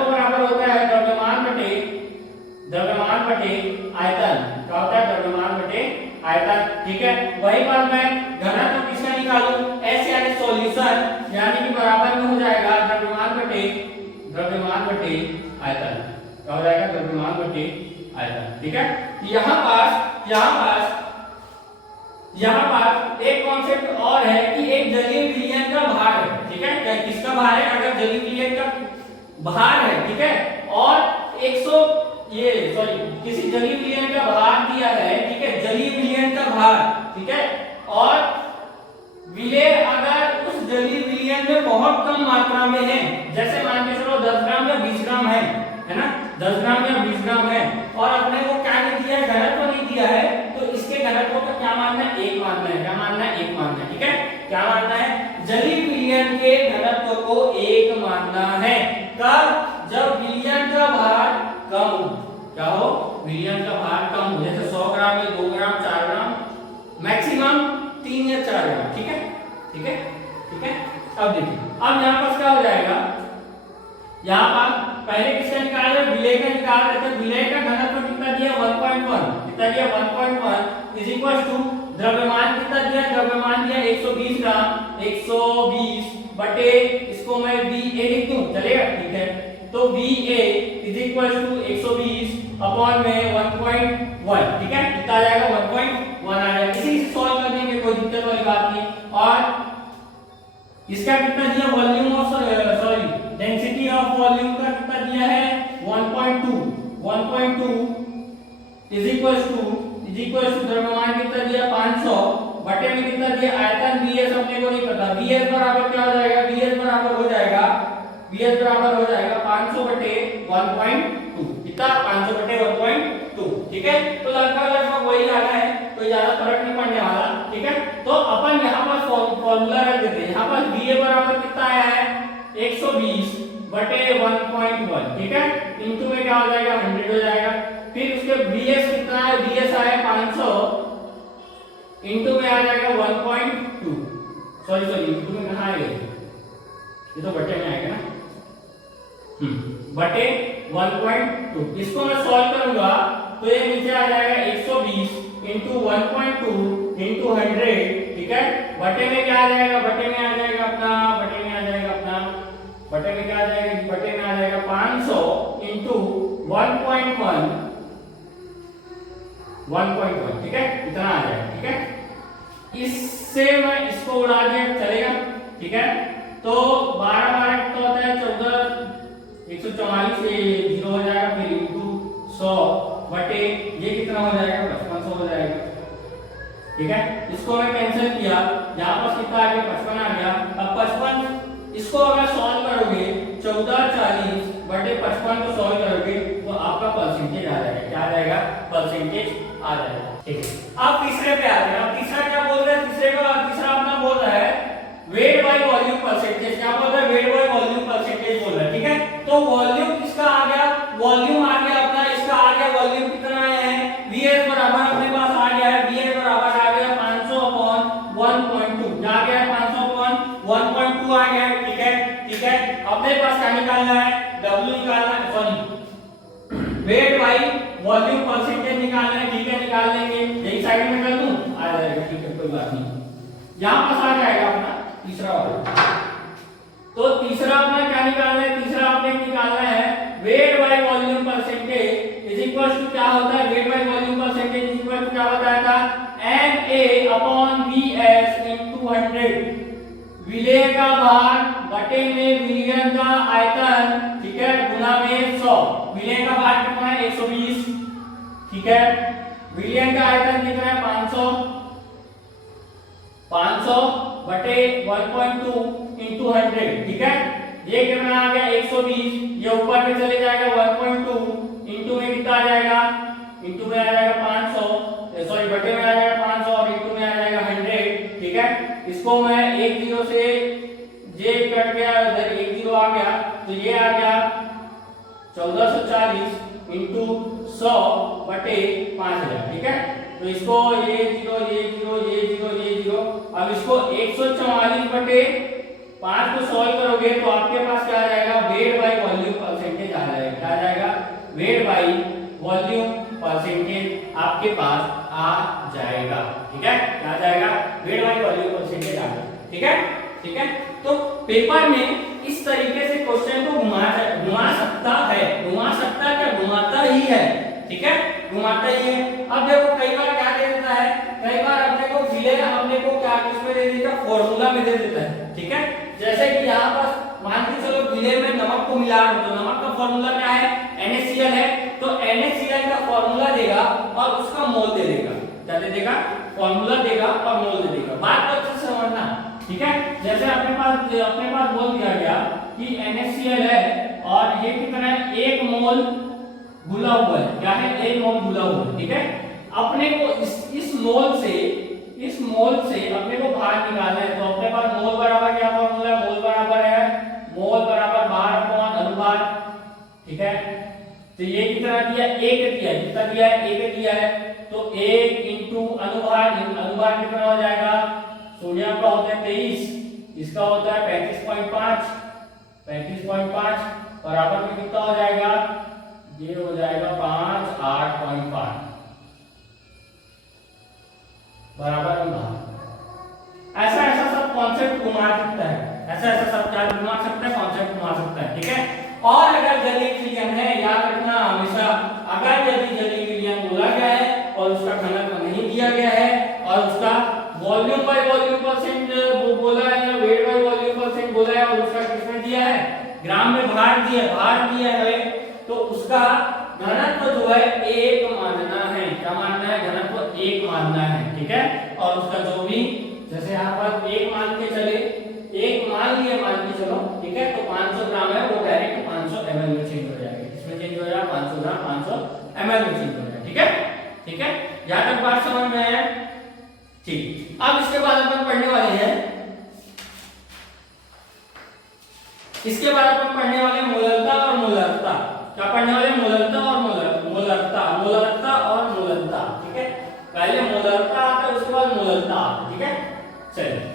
द्रव्यमान बटे आयतन, क्या होता है द्रव्यमान बटे आयतन, ठीक है। वही बात मैं घनत्व किसका निकालूं, एस यानी सॉल्यूशन, यानी कि बराबर में हो जाएगा द्रव्यमान बटे आयतन, क्या हो जाएगा द्रव्यमान बटे आयतन, ठीक है। यहाँ पास एक कॉन्सेप्ट और है कि एक जलीय विलयन का भार है, ठीक है। क्या किसका भार है, अगर जलीय विलयन का भार है, ठीक है, और 100 किसी जलीय विलयन का भार दिया है, ठीक है, जलीय विलयन का भार, ठीक है, और विलेय अगर उस जलीय विलयन में बहुत कम मात्रा में है, जैसे मान के चलो 10 ग्राम या 20 ग्राम है ना, 10 ग्राम या 20 ग्राम है, और अपने को क्या नहीं दिया है, घनत्व नहीं दिया है, तो इसके घनत्व का क्या मानना है, 1 मानना है, क्या मानना है, 1 मानना है, ठीक है। क्या मानना है, जलीय विलयन के घनत्व को 1 मानना है, कब, जब विलयन का भार कम हो, क्या हो, विलयन का भार कम हो, जैसे 100 ग्राम या 2 ग्राम 4 ग्राम, मैक्सिमम 3 या 4 ग्राम, ठीक है, ठीक है, ठीक है। अब देखिए, अब यहाँ पर क्या हो जाएगा, यहाँ पर पहले किसका निकाल रहे, विलेय का निकाल रहे थे, विलेय का घनत्व कितना दिया 1.1, कितना दिया 1.1 इज इक्वल टू द्रव्यमान कितना दिया, द्रव्यमान दिया 120 ग्राम, 120 बटे इसको मैं VA लिख दूं, चलेगा, ठीक है। तो VA is equal to 120 upon में 1.1, ठीक है, कितना आ जाएगा 1.1 आ जाएगा, इसी से सॉल्व कर देंगे, कोई दिक्कत वाली बात नहीं। और इसका कितना दिया, volume of density of volume का कितना दिया है 1.2 इज इक्वल टू द्रव्यमान कितना दिया 500 बटे में कितना दिया आयतन VS अपने को नहीं पता, VS बराबर क्या हो जाएगा, VS बराबर हो जाएगा 500 बटे 1.2, कितना 500 बटे 1.2, ठीक है। तो लगभग वही आना है, कोई ज्यादा फर्क नहीं पड़ने वाला, ठीक है। तो अपन यहाँ पर फॉर्मूला रख देते हैं, यहाँ पर VA बराबर कितना आया है 120 बटे 1.1, ठीक है, इनटू में क्या हो जाएगा 100 हो जाएगा, फिर उसके VS कितना है, VS आया 500 इनटू में आ जाएगा 1.2, सॉरी इनटू में कहाँ आएगा, ये तो बटे में आएगा ना, बटे 1.2, इसको मैं सॉल्व करूंगा तो ये नीचे आ जाएगा 120 इंटू 1.2 इंटू 100, ठीक है, बटे में क्या आ जाएगा, बटे में आ जाएगा अपना 500 इंटू 1.1, ठीक है, इतना आ जाएगा, ठीक है। इससे मैं इसको उड़ा दिया, चलेगा, ठीक है। तो 12 कितना होता है 14, 144 से 0 हो जाएगा, फिर इंटू 100 बटे ये कितना हो जाएगा 5500 हो जाएगा, ठीक है। इसको मैं कैंसिल किया, यहाँ पर कितना आ गया 55 आ गया। अब 55 इसको अगर सॉल्व करोगे 1440 बटे 55 को सॉल्व करोगे तो आपका परसेंटेज आ जाएगा, क्या आ जाएगा, परसेंटेज आ जाएगा, ठीक है। अब तीसरे पे आते हैं, अब तीसरा क्या बोल रहे हैं, तीसरा अपना बोल रहा है वेट बाय वॉल्यूम परसेंटेज, क्या बोल रहा है, वेट बाय वॉल्यूम परसेंटेज बोल रहा है, ठीक है। तो वॉल्यूम किसका आ गया, वॉल्यूम आ गया अपना, इसका आ गया वॉल्यूम कितना आया है, VS बराबर अपने पास आ गया है, VS बराबर आ गया 500 अपॉन 1.2, क्या आ गया 500 अपॉन 1.2 आ गया, ठीक है, ठीक है। अपने पास क्या निकालना है, W निकालना है, sorry wait by volume percentage निकालना है, ठीक है, निकाल लेंगे, यही साइड में कर दूं, आ जाएगा, ठीक है, कोई बात नहीं, यहां पास आ जाएगा अपना तीसरा वाला। तो तीसरा अपना क्या निकालना है, तीसरा अपने निकालना है weight by volume percentage is equal to, क्या होता है weight by volume percentage is equal to क्या बताया था, NA अपॉन VS इनटू 100, विलेय का भार बटे में विलयन का आयतन, ठीक है, गुना में 100, विलेय का भार कितना है 120, ठीक है, विलयन का आयतन कितना है 500 बटे 1.2 इंटू 100, ठीक है, ये कितना आ गया 120, ये ऊपर में चले जाएगा 1.2 इंटू में कितना आ जाएगा, इंटू में आ जाएगा 500, सॉरी बटे में आ जाएगा 500 और इंटू में आ जाएगा 100, ठीक है। इसको मैं 1 0 से जे कट गया, इधर 1 0 आ गया, तो ये आ गया 1440 इंटू 100 बटे 5000, ठीक है। तो इसको ये 0, अब इसको 144 बटे 5 को सॉल्व करोगे तो आपके पास क्या आ जाएगा, वेट बाय वॉल्यूम परसेंटेज आ जाएगा, क्या आ जाएगा, वेट बाय वॉल्यूम आ जाएगा। ठीक है, क्या आ जाएगा? वेट बाय वॉल्यूम परसेंटेज आ जाएगा। ठीक है, ठीक है। तो पेपर में इस तरीके से क्वेश्चन को घुमा सकता है, घुमा सकता क्या, घुमाता ही है। ठीक है, घुमाता ही है। अब देखो कई बार क्या दे देता है, कई बार अपने को विलेय अपने को क्या किसमें दे देता है, फॉर्मूला में दे देता है। ठीक है, जैसे कि यहाँ पर मान के चलो विलेय में नमक को मिला रहा हूं, तो नमक का फॉर्मूला क्या है, NaCl है, तो NaCl का फॉर्मूला देगा और उसका मोल दे देगा। क्या दे देगा? फॉर्मूला देगा और मोल दे देगा। बात तो अच्छे से समझना। ठीक है, जैसे अपने पास बोल दिया गया कि NaCl है और ये कितना है, 1 मोल घुला हुआ है। क्या है? 1 मोल घुला हुआ है। ठीक है, अपने को इस मोल से अपने को बाहर निकालना है। तो अपने पास मोल बराबर क्या फॉर्मूला है, मोल बराबर है मोल बराबर भार अपॉन अनुभार। ठीक है, तो ये कितना दिया, 1 दिया, कितना दिया है, 1 दिया है। तो 1 इंटू अनुभार, अनुभार कितना हो जाएगा, सोडियम का होता है 23, इसका होता है 35.5 बराबर में कितना हो जाएगा, ये हो जाएगा 5 8.5 बराबर में। ऐसा ऐसा सब कॉन्सेप्ट घुमा सकता है, ऐसा ऐसा सब क्या घुमा सकता है, कॉन्सेप्ट घुमा सकता है। ठीक है, और अगर जलीय विलयन है, याद रखना हमेशा, अगर यदि जलीय विलयन बोला गया है और उसका घनत्व नहीं दिया गया है और उसका वॉल्यूम बाय वॉल्यूम परसेंट बोला है या वेट बाय वॉल्यूम परसेंट बोला है और उसका किसमें दिया है, ग्राम में भार दिया है, तो उसका घनत्व जो है 1 मानना है। क्या मानना है? घनत्व 1 मानना है। ठीक है, और उसका जो भी, जैसे यहाँ पर 1 मान के चले, 1 मान के चलो। ठीक है, तो 500 ग्राम है, वो डायरेक्ट 500 ml में चेंज हो जाएगा। किसमें चेंज हो जाएगा? 500 ग्राम 500 ml में चेंज हो जाएगा। ठीक है, ठीक है, यहाँ तक बात समझ में है? ठीक। अब इसके बाद अपन पढ़ने वाले हैं, इसके बाद अपन पढ़ने वाले मोलरता और मोलरता। क्या पढ़ने वाले? मोलरता और मोलरता। ठीक है, पहले मोलरता आता है, उसके बाद मोलरता आता है। ठीक है, चलिए।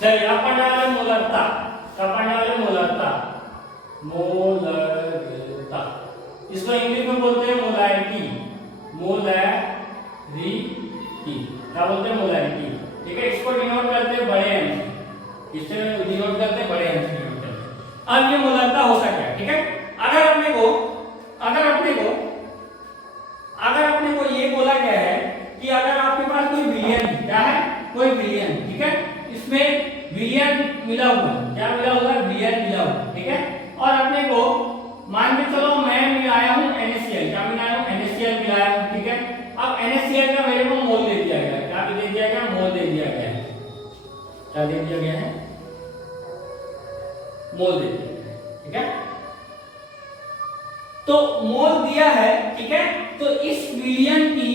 चलिए, आप पढ़ने वाले मोलरता। क्या पढ़ने वाले? मोलरता। इसको इंग्लिश में बोलते हैं मोलैरिटी। क्या बोलते हैं? मोलैरिटी। ठीक है, इसको डिनोट करते हैं बड़े एम से। इससे डिनोट करते हैं बड़े एम से डिनोट करते हैं। अब ये मोलरता हो सकता है। ठीक है, अगर अपने को ये बोला गया है कि अगर आपके पास कोई विलयन, क्या है, कोई विलयन, ठीक है, इसमें विलयन मिला हुआ है। क्या मिला हुआ है? विलयन मिला हुआ है। ठीक है, और अपने को मान के चलो मैं मिलाया हूं NaCl। क्या मिलाया हूं? NaCl मिलाया हूं। ठीक है, अब NaCl का मेरे को मोल दे दिया गया है। क्या दे दिया गया? मोल दे दिया गया है। क्या दे दिया गया है? मोल दे दिया गया है। ठीक है, तो मोल दिया है। ठीक है, तो इस विलयन की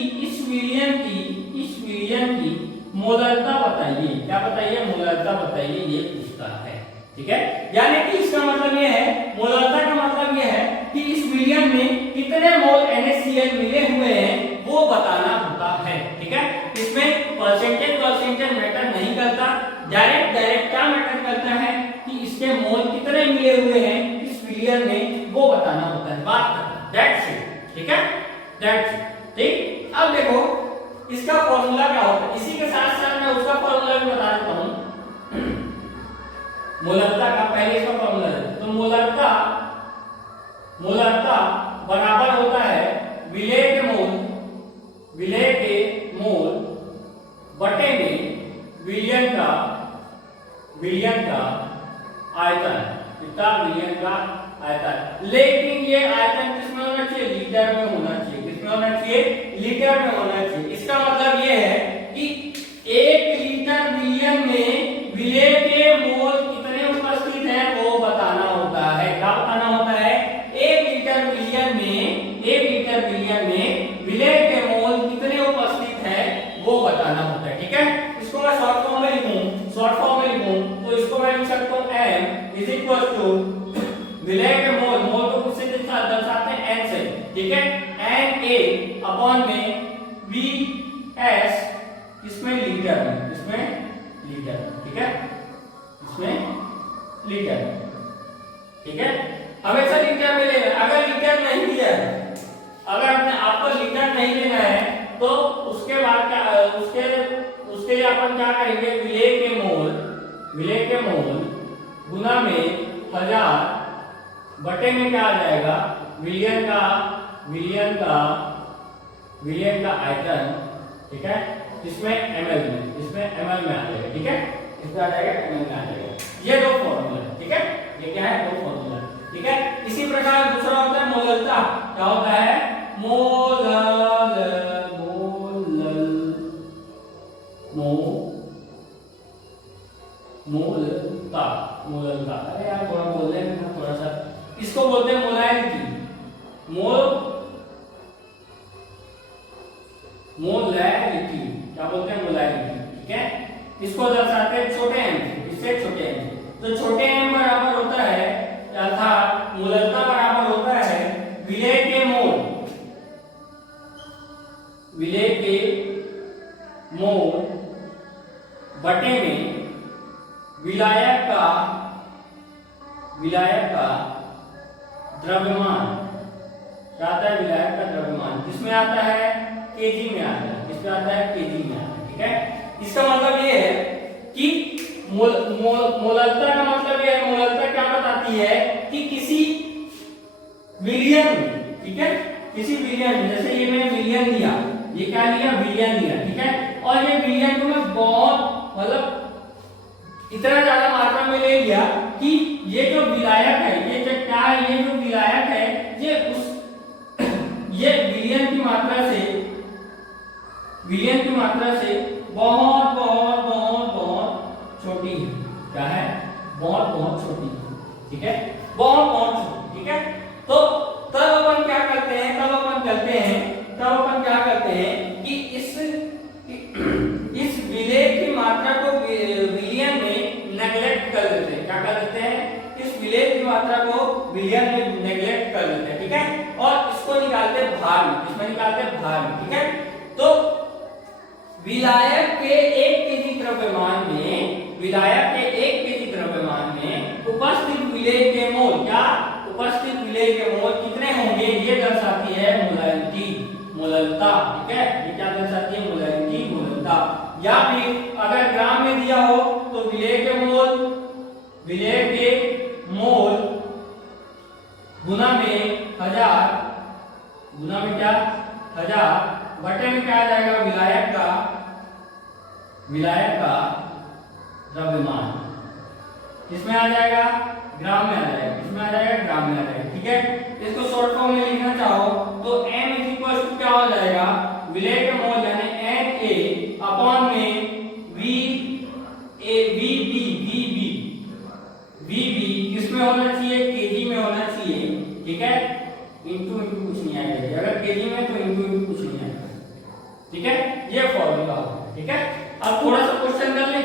मोलरता बताइए। क्या बताइए? मोलरता बताइए, ये पूछता है। ठीक है, यानी कि इसका मतलब ये है, मोलरता का मतलब ये है कि इस विलयन में कितने मोल NaCl मिले हुए हैं वो बताना होता है। ठीक है, इसमें परसेंटेज मैटर नहीं करता, डायरेक्ट क्या मैटर करता है कि इसके मोल कितने मिले हुए हैं इस विलयन में, वो बताना होता है। बात खत्म। That's it. ठीक है, दैट्स इट। ठीक, अब देखो इसका फॉर्मूला क्या होता है, इसी के साथ साथ मैं उसका फॉर्मूला भी बता देता हूं। मोलरता का पहले इसका फॉर्मूला है, तो मोलरता बराबर होता है विलेय के मोल बटे में विलयन का आयतन। कितना? विलयन का आयतन। लेकिन ये आयतन किसमें होना लीटर में होना चाहिए। इसका मतलब ये है कि 1 लीटर विलयन में विलेय के मोल कितने उपस्थित हैं वो बताना होता है। क्या बताना होता है? 1 लीटर विलयन में विलेय के मोल कितने उपस्थित हैं वो बताना होता है। ठीक है, इसको मैं शॉर्ट फॉर्म में लिखूं तो इसको मैं लिख सकता हूं m इज इक्वल टू विलेय के मोल को किससे दर्शाते हैं? n से। ठीक है, n a अपॉन में v s इसमें लीटर में, ठीक है, इसमें लीटर, ठीक है, हमेशा लीटर में लेना। अगर लीटर नहीं दिया है, अगर अपने आपको लीटर नहीं लेना है तो उसके बाद क्या, उसके लिए अपन क्या करेंगे? विलेय के मोल गुना में 1000 बटे में क्या आ जाएगा? विलियन का आयतन, ठीक है, इसमें ml में आ जाएगा। ठीक है, इसमें आ जाएगा ml में आ जाएगा। ये दो फॉर्मूला, ठीक है, ये क्या है? दो फॉर्मूला, ठीक है। इसी प्रकार दूसरा होता है मोललता। क्या होता है? मोललता। अरे यार थोड़ा बोल रहे हैं थोड़ा सा। इसको बोलते हैं मोलाइलिटी। मोलाइलिटी क्या बोलते हैं? मोलाइलिटी, ठीक है। इसको दर्शाते हैं छोटे m से, इससे छोटे m। तो छोटे m बराबर होता है, अर्थात मोललता बराबर होता है विलेय के मोल बटे में विलायक का द्रव्यमान। क्या आता है? विलायक का द्रव्यमान, किसमें आता है? केजी में आता है। किसमें आता है? केजी में आता है। ठीक है, इसका मतलब ये है कि मोललता का मतलब ये है, मोललता क्या बताती है कि किसी विलियन, ठीक है, किसी विलियन, जैसे ये मैंने विलियन दिया, ये क्या लिया? विलियन दिया, ठीक है, और ये विलियन को मैं बहुत मतलब इतना ज्यादा मात्रा में ले लिया कि ये जो विलायक है, ये जो क्या है? ये जो विलायक है ये विलियन की मात्रा से बहुत छोटी है। क्या है? बहुत छोटी है, ठीक है, बहुत छोटी, ठीक है। तो तब अपन क्या करते हैं? कि इस विलेय की मात्रा को विलियन में नेगलेक्ट कर देते हैं। क्या कर देते हैं? इस विलेय की मात्रा को विलियन में नेगलेक्ट कर देते हैं, ठीक है, और इसको निकालते हैं भार में। इसमें निकालते हैं भार में, ठीक है। तो विलायक के 1 केजी द्रव्यमान में उपस्थित विलेय के मोल, क्या उपस्थित विलेय के मोल कितने होंगे? ये दर्शाती है मोललता, ठीक है, ये क्या दर्शाती है? मोललता। या फिर अगर ग्राम में दिया हो तो विलेय के मोल गुना में 1000, गुना में क्या? 1000 बटे में क्या आ जाएगा? विलायक का द्रव्यमान, किसमें आ जाएगा? ग्राम में आ जाएगा। किसमें आ जाएगा? ग्राम में आ जाएगा, ठीक है। इसको शॉर्ट फॉर्म में लिखना चाहो तो m क्या हो जाएगा? विलेय के मोल यानी Na अपॉन में Vb किसमें होना चाहिए? केजी में होना चाहिए, ठीक है, इंटू कुछ नहीं आएगा। अगर केजी में तो इंटू कुछ नहीं आएगा, ठीक है, ये फॉर्मूला होगा, ठीक है। अब थोड़ा सा क्वेश्चन कर ले,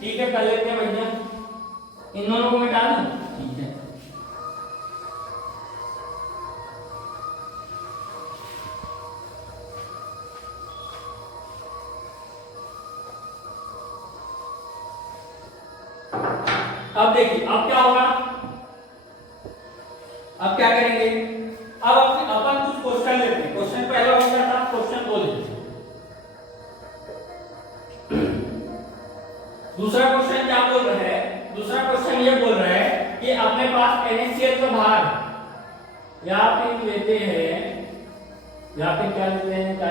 ठीक है, कर लेते हैं भैया। इन दोनों को मिटा दूं, ठीक है। अब देखिए, अब क्या होगा? अब क्या करेंगे? अब अपन कुछ क्वेश्चन लेते हैं। क्वेश्चन पहला हो गया था, क्वेश्चन 2 लेते हैं। दूसरा क्वेश्चन क्या बोल रहा है? दूसरा क्वेश्चन ये बोल रहा है कि अपने पास NaCl का भार या फिर लेते हैं, या फिर क्या लेते हैं? क्या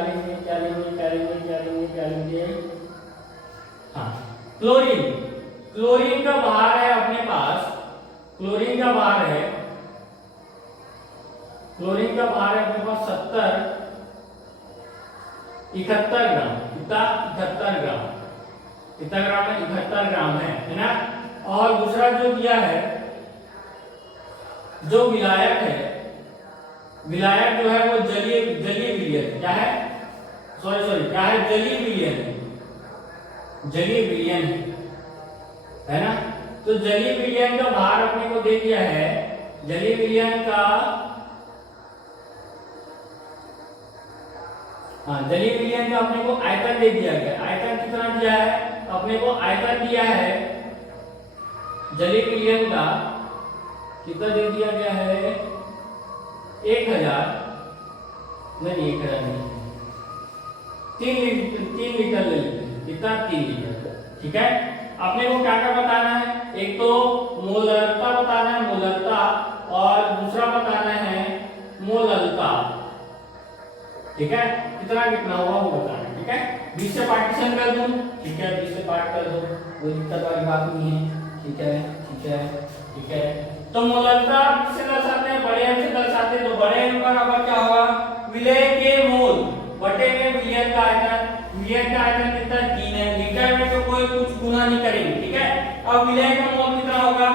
लेंगे? हाँ, क्लोरीन का भार है अपने पास। क्लोरीन का भार है अपने पास 71 ग्राम, कितना 71 ग्राम, कितना ग्राम है 71 ग्राम है ना। और दूसरा जो दिया है, जो विलायक है, विलायक जो है वो जलीय जलीय विलयन क्या है, सॉरी क्या है, जलीय विलयन, जलीय विलयन है ना। तो जलीय विलयन का भार अपने को दे दिया है, जलीय विलयन का, हाँ जलीय विलयन का अपने को आयतन दे दिया गया। आयतन कितना दिया है अपने को, आयतन दिया है जलीय विलयन का कितना दे दिया गया है, 1000 नहीं 1000 नहीं, 3 लीटर ले लेते हैं, कितना 3 लीटर, ठीक है। अपने को क्या क्या बताना है, एक तो मोलरता बताना है, मोलरता, और दूसरा बताना है मोललता, ठीक है। कितना कितना हुआ वो बताना है, ठीक है। 20 से पार्टीशन कर दूं, ठीक है, 20 से पार्ट कर दो, कोई दिक्कत वाली बात नहीं है, ठीक है ठीक है ठीक है। तो मोलरता किससे दर्शाते हैं, बड़े एम से दर्शाते हैं, तो बड़े एम बराबर क्या होगा, विलय के मोल बटे में विलयन का आयतन, विलयन का आयतन कितना 3 है, लीटर में तो कोई कुछ गुना नहीं करेंगे, ठीक है। अब विलय का मोल कितना होगा,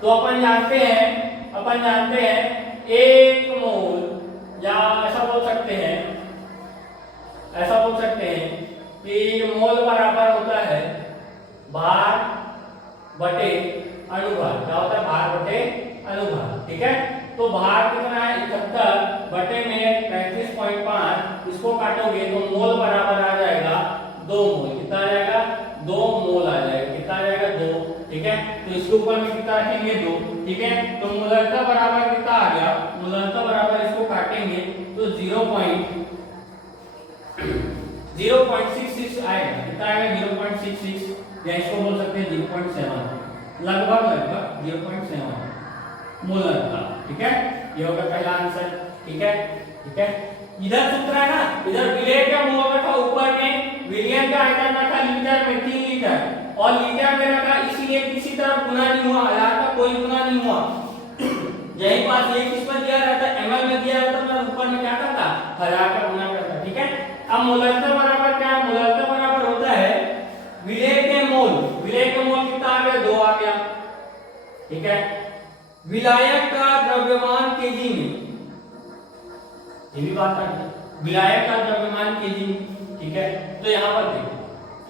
तो अपन जानते हैं 1 मोल, या ऐसा बोल सकते हैं कि मोल बराबर होता है भार बटे अनुभार, क्या होता है भार बटे अनुभार, ठीक है। तो भार कितना है 71 बटे में 35.5, इसको काटोगे तो मोल बराबर आ जाएगा 2 मोल, कितना आ जाएगा 2 मोल आ जाएगा, कितना आ जाएगा 2, ठीक है। तो इसके ऊपर में कितना रखेंगे 2, ठीक है। तो मोलरता बराबर कितना आ गया, मोलरता बराबर इसको काटेंगे तो 0.66 आएगा, कितना आएगा 0.66, या इसको बोल सकते हैं 0.7, लगभग 0.7 मोलरता, ठीक है। ये होगा पहला आंसर, ठीक है ठीक है। इधर सूत्र है ना, इधर विलय का मोल रखा, ऊपर में विलयन का आयतन रखा लीटर में 3 लीटर, और लीटर में रखा, इसीलिए किसी तरह गुना नहीं हुआ, हजार का कोई गुना नहीं हुआ। यही पास एक किस पर दिया रहता है, ml में दिया रहता, मैं ऊपर में क्या करता, हजार का गुना करता, ठीक है। अब मोलरता बराबर क्या है, मोलरता बराबर होता है विलय के मोल, विलय के मोल कितना आ गया 2 आ गया, ठीक है। विलायक का द्रव्यमान केजी में, ये भी बात है, विलायक का द्रव्यमान केजी में, ठीक है। तो यहाँ पर देखो,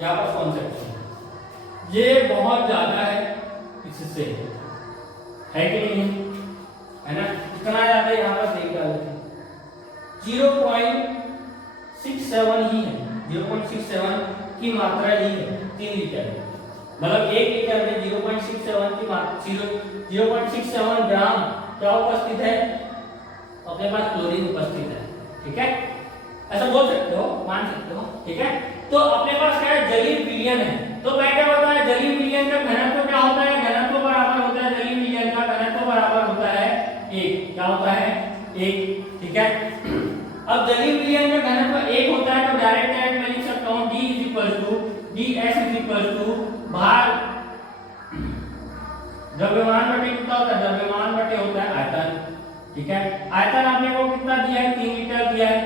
यहाँ पर कॉन्सेप्ट ये बहुत ज्यादा है इससे, है कि नहीं है ना, कितना ज्यादा है यहाँ पर देख डालते हैं 0.67 ही है, 0.67 की मात्रा ही है 3 लीटर, मतलब 1 लीटर में 0.67 की मात्रा, 0.67 ग्राम क्या उपस्थित है, अपने पास क्लोरीन उपस्थित है, ठीक है। ऐसा बोल सकते हो, मान सकते हो, ठीक है। तो अपने पास क्या है, जलीय विलयन है। तो मैं क्या बताया, जलीय विलयन का घनत्व क्या होता है, घनत्व बराबर होता है, जलीय विलयन का घनत्व बराबर होता है 1, क्या होता है 1, ठीक है। अब जलीय विलयन का घनत्व 1 होता है, तो डायरेक्ट मैं लिख सकता हूं D भार द्रव्यमान बटे कितना होता है, द्रव्यमान बटे होता है आयतन, ठीक है। आयतन आपने को कितना दिया है 3 लीटर दिया है,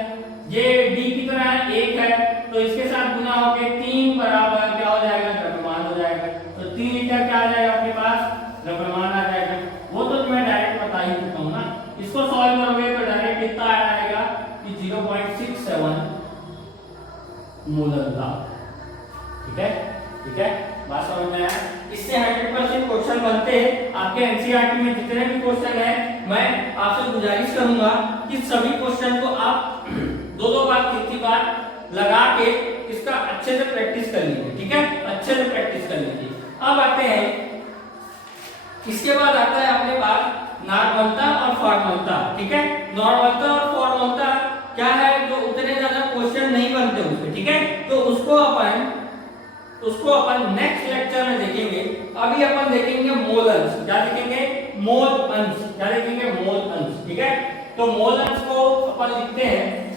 ये D कितना है 1 है, तो इसके साथ गुना होके 3 बराबर क्या हो जाएगा, द्रव्यमान हो जाएगा। तो 3 लीटर क्या आ जाएगा आपके पास, द्रव्यमान आ जाएगा। वो तो मैं डायरेक्ट बता ही चुका हूं ना, इसको सॉल्व करोगे तो डायरेक्ट कितना आएगा कि 0.67 मोलरता, ठीक है ठीक है, बात समझ में आया। इससे 100% क्वेश्चन बनते हैं आपके एनसीईआरटी में, जितने भी क्वेश्चन है मैं आपसे गुजारिश करूंगा कि सभी क्वेश्चन को आप 2-2 बार 3-3 बार लगा के इसका अच्छे से प्रैक्टिस कर लीजिए, ठीक है, अच्छे से प्रैक्टिस कर लीजिए। अब आते हैं, इसके बाद आता है अपने पास नॉर्मलता और फॉर्मलता, ठीक है। नॉर्मलता और फॉर्मलता क्या है, जो उतने ज्यादा क्वेश्चन नहीं बनते उसके, ठीक है। तो उसको अपन नेक्स्ट लेक्चर में देखेंगे। अभी अपन देखेंगे मोल अंश, क्या देखेंगे, मोल अंश, क्या देखेंगे, मोल अंश, ठीक है। तो मोल अंश को अपन लिखते हैं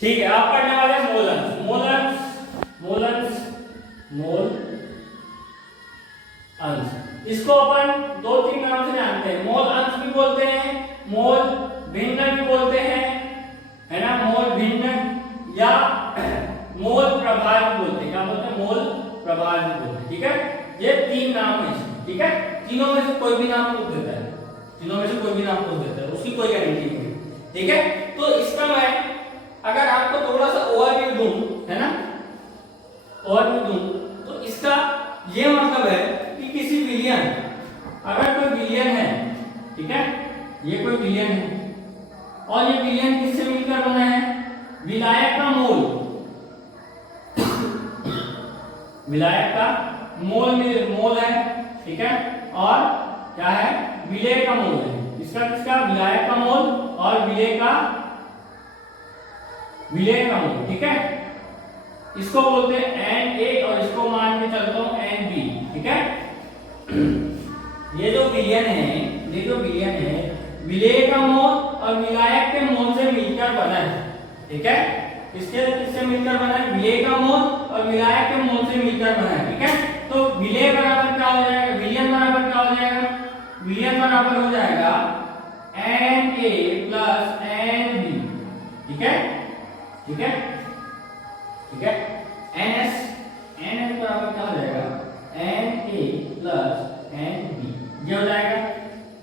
ठीक है, आप पढ़ने वाले मोल अंश। मोल अंश, मोल अंश, मोल अंश, इसको अपन दो तीन नाम से जानते हैं। मोल अंश भी बोलते हैं, मोल भिन्न भी बोलते हैं, है ना, मोल भिन्न, या मोल प्रभार भी बोलते हैं। क्या बोलते हैं? मोल प्रभार भी बोलते हैं। ठीक है, ये तीन नाम है इसमें। ठीक है, तीनों में से कोई भी नाम पूछ देता है, तीनों में से कोई भी नाम पूछ देता है, उसकी कोई गारंटी नहीं। ठीक है, तो इसका मैं अगर आपको थोड़ा सा ओवरव्यू दूं, है ना, ओवरव्यू दूं, तो इसका ये मतलब है कि किसी विलयन, अगर कोई विलयन है, ठीक है, ये कोई विलयन है और ये विलयन किससे मिलकर बना है? विलायक का मोल, विलायक का मोल है। ठीक है, और क्या है? विलेय का मोल है। इसका किसका? विलायक का मोल और विलेय का मोल। ठीक है, इसको बोलते हैं एन ए और इसको मान के चलता हूं एन बी। ठीक है, ये जो विलयन है, ये जो विलयन है, विलेय का मोल और विलायक के मोल से मिलकर बना है। ठीक है, किससे मिलकर बना है? विलेय का मोल और विलायक के मोल से मिलकर बना है। ठीक है, तो विलेय बराबर क्या हो जाएगा? विलयन बराबर क्या हो जाएगा? विलयन बराबर हो जाएगा n a plus n b. ठीक है, ठीक है, ठीक है, एन एस बराबर क्या हो जाएगा? N a plus n b, ये हो जाएगा।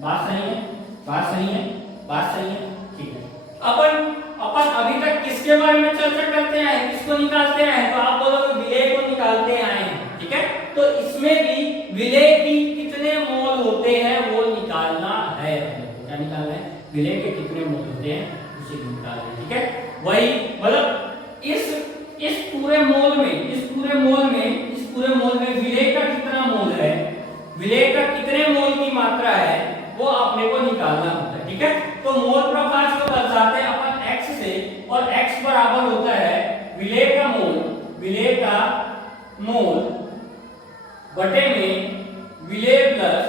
बात सही है, बात सही है, बात सही है। ठीक है, अपन अभी तक किसके बारे में चर्चा करते हैं? किसको निकालते हैं? तो आप बोलोगे विलेय को निकालते आए हैं। ठीक है, तो इसमें भी विलेय की कितने मोल होते हैं वो निकालना है। क्या निकालना है? विलेय के कितने मोल होते हैं उसे निकालना है। ठीक है, वही मतलब इस पूरे मोल में विलेय का कितना मोल है, विलेय का कितने मोल की मात्रा है, वो अपने को निकालना होता है। ठीक है, तो मोल प्रभार को दर्शाते हैं अपन x से, और x बराबर होता है विलेय का मोल बटे में विलेय प्लस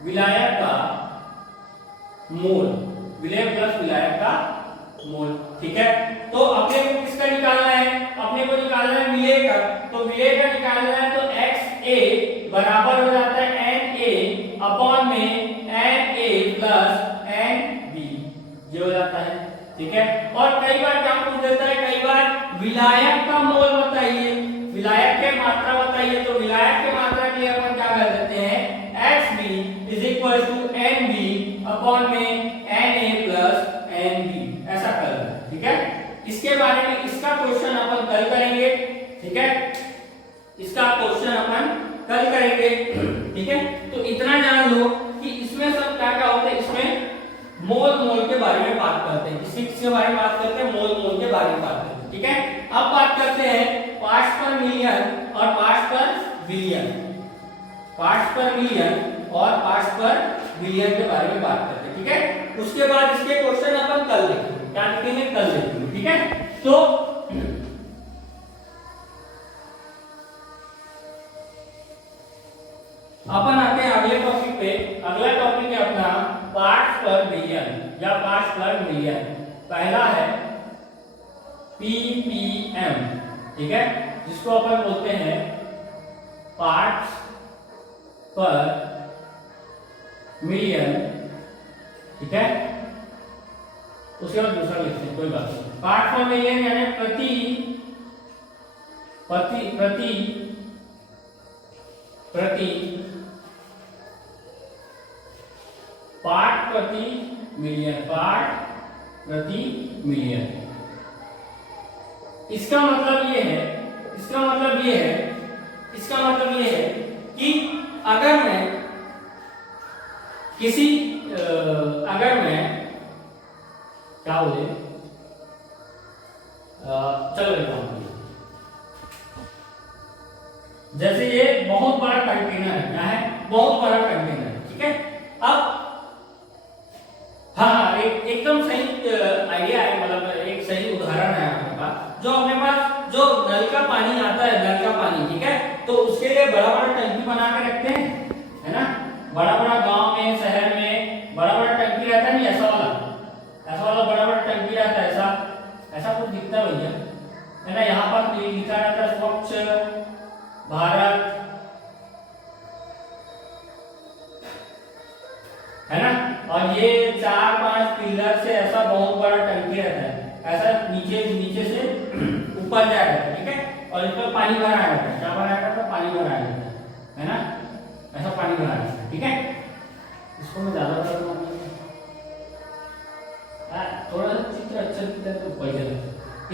विलायक का मोल, विलेय प्लस विलायक का मोल। ठीक है, तो अपने को किसका निकालना है? अपने को निकालना है विलेय का। तो विलेय का निकालना है तो XA बराबर हो जाता है NA अपॉन में NA प्लस NB, ये हो जाता है। ठीक है, और कई बार क्या पूछ देता है? कई बार विलायक का मोल बताइए, विलायक के मात्रा बताइए। तो विलायक के मात्रा के लिए अपन क्या कर देते हैं? XB is equal to NB upon में NA प्लस NB, ऐसा कर दो। ठीक है, इसके बारे में इसका क्वेश्चन अपन कल करेंगे। ठीक है, इसका क्वेश्चन अपन कल करेंगे। ठीक है, तो इतना जान लो कि इसमें सब क्या क्या होता है। इसमें मोल के बारे में बात करते हैं। किसके बारे में बात करते हैं? मोल के बारे में बात करते हैं। ठीक है, अब बात करते हैं पार्ट्स पर मिलियन और पार्ट्स पर बिलियन, पार्ट्स पर मिलियन और पार्ट्स पर बिलियन के बारे में बात करते हैं। ठीक है, उसके बाद इसके क्वेश्चन अपन कल देखेंगे। क्या देखेंगे? कल देखेंगे। ठीक है, तो अपन आते हैं अगले टॉपिक पे। अगला टॉपिक है अपना पार्ट्स पर बिलियन या पार्ट्स पर मिलियन। पहला है ppm। ठीक है, जिसको अपन बोलते हैं पार्ट्स पर मिलियन। ठीक है, उसके बाद दूसरा लिखते हैं, कोई बात नहीं। पार्ट पर मिलियन यानी प्रति पार्ट प्रति मिलियन, पार्ट प्रति मिलियन। इसका मतलब ये है कि अगर मैं क्या बोले, चलो जैसे ये बहुत बड़ा कंटेनर है, क्या है? बहुत बड़ा कंटेनर। ठीक है, अब हाँ, एकदम सही आइडिया है, मतलब एक सही उदाहरण है आपके पास। जो अपने पास जो नल का पानी आता है, नल का पानी, ठीक है, तो उसके लिए बड़ा बड़ा टंकी बना के रखते हैं, है ना। बड़ा बड़ा गांव में, शहर में बड़ा बड़ा टंकी रहता है नहीं, ऐसा वाला बड़ा बड़ा ऐसा कुछ दिखता है भैया, है ना। यहाँ पर लिखा रहता है स्वच्छ भारत, है ना। और ये 4-5 पिलर से ऐसा बहुत बड़ा टंकी रहता है, ऐसा नीचे से ऊपर जाएगा, ठीक है। और इसमें पानी भरा रहता है, क्या भरा रहता है, पानी भरा रहता है ना, ऐसा पानी भरा रहता है, ठीक है। इसको मैं ज्यादा थोड़ा सा चित्र अच्छा दिखता है तो पैसे,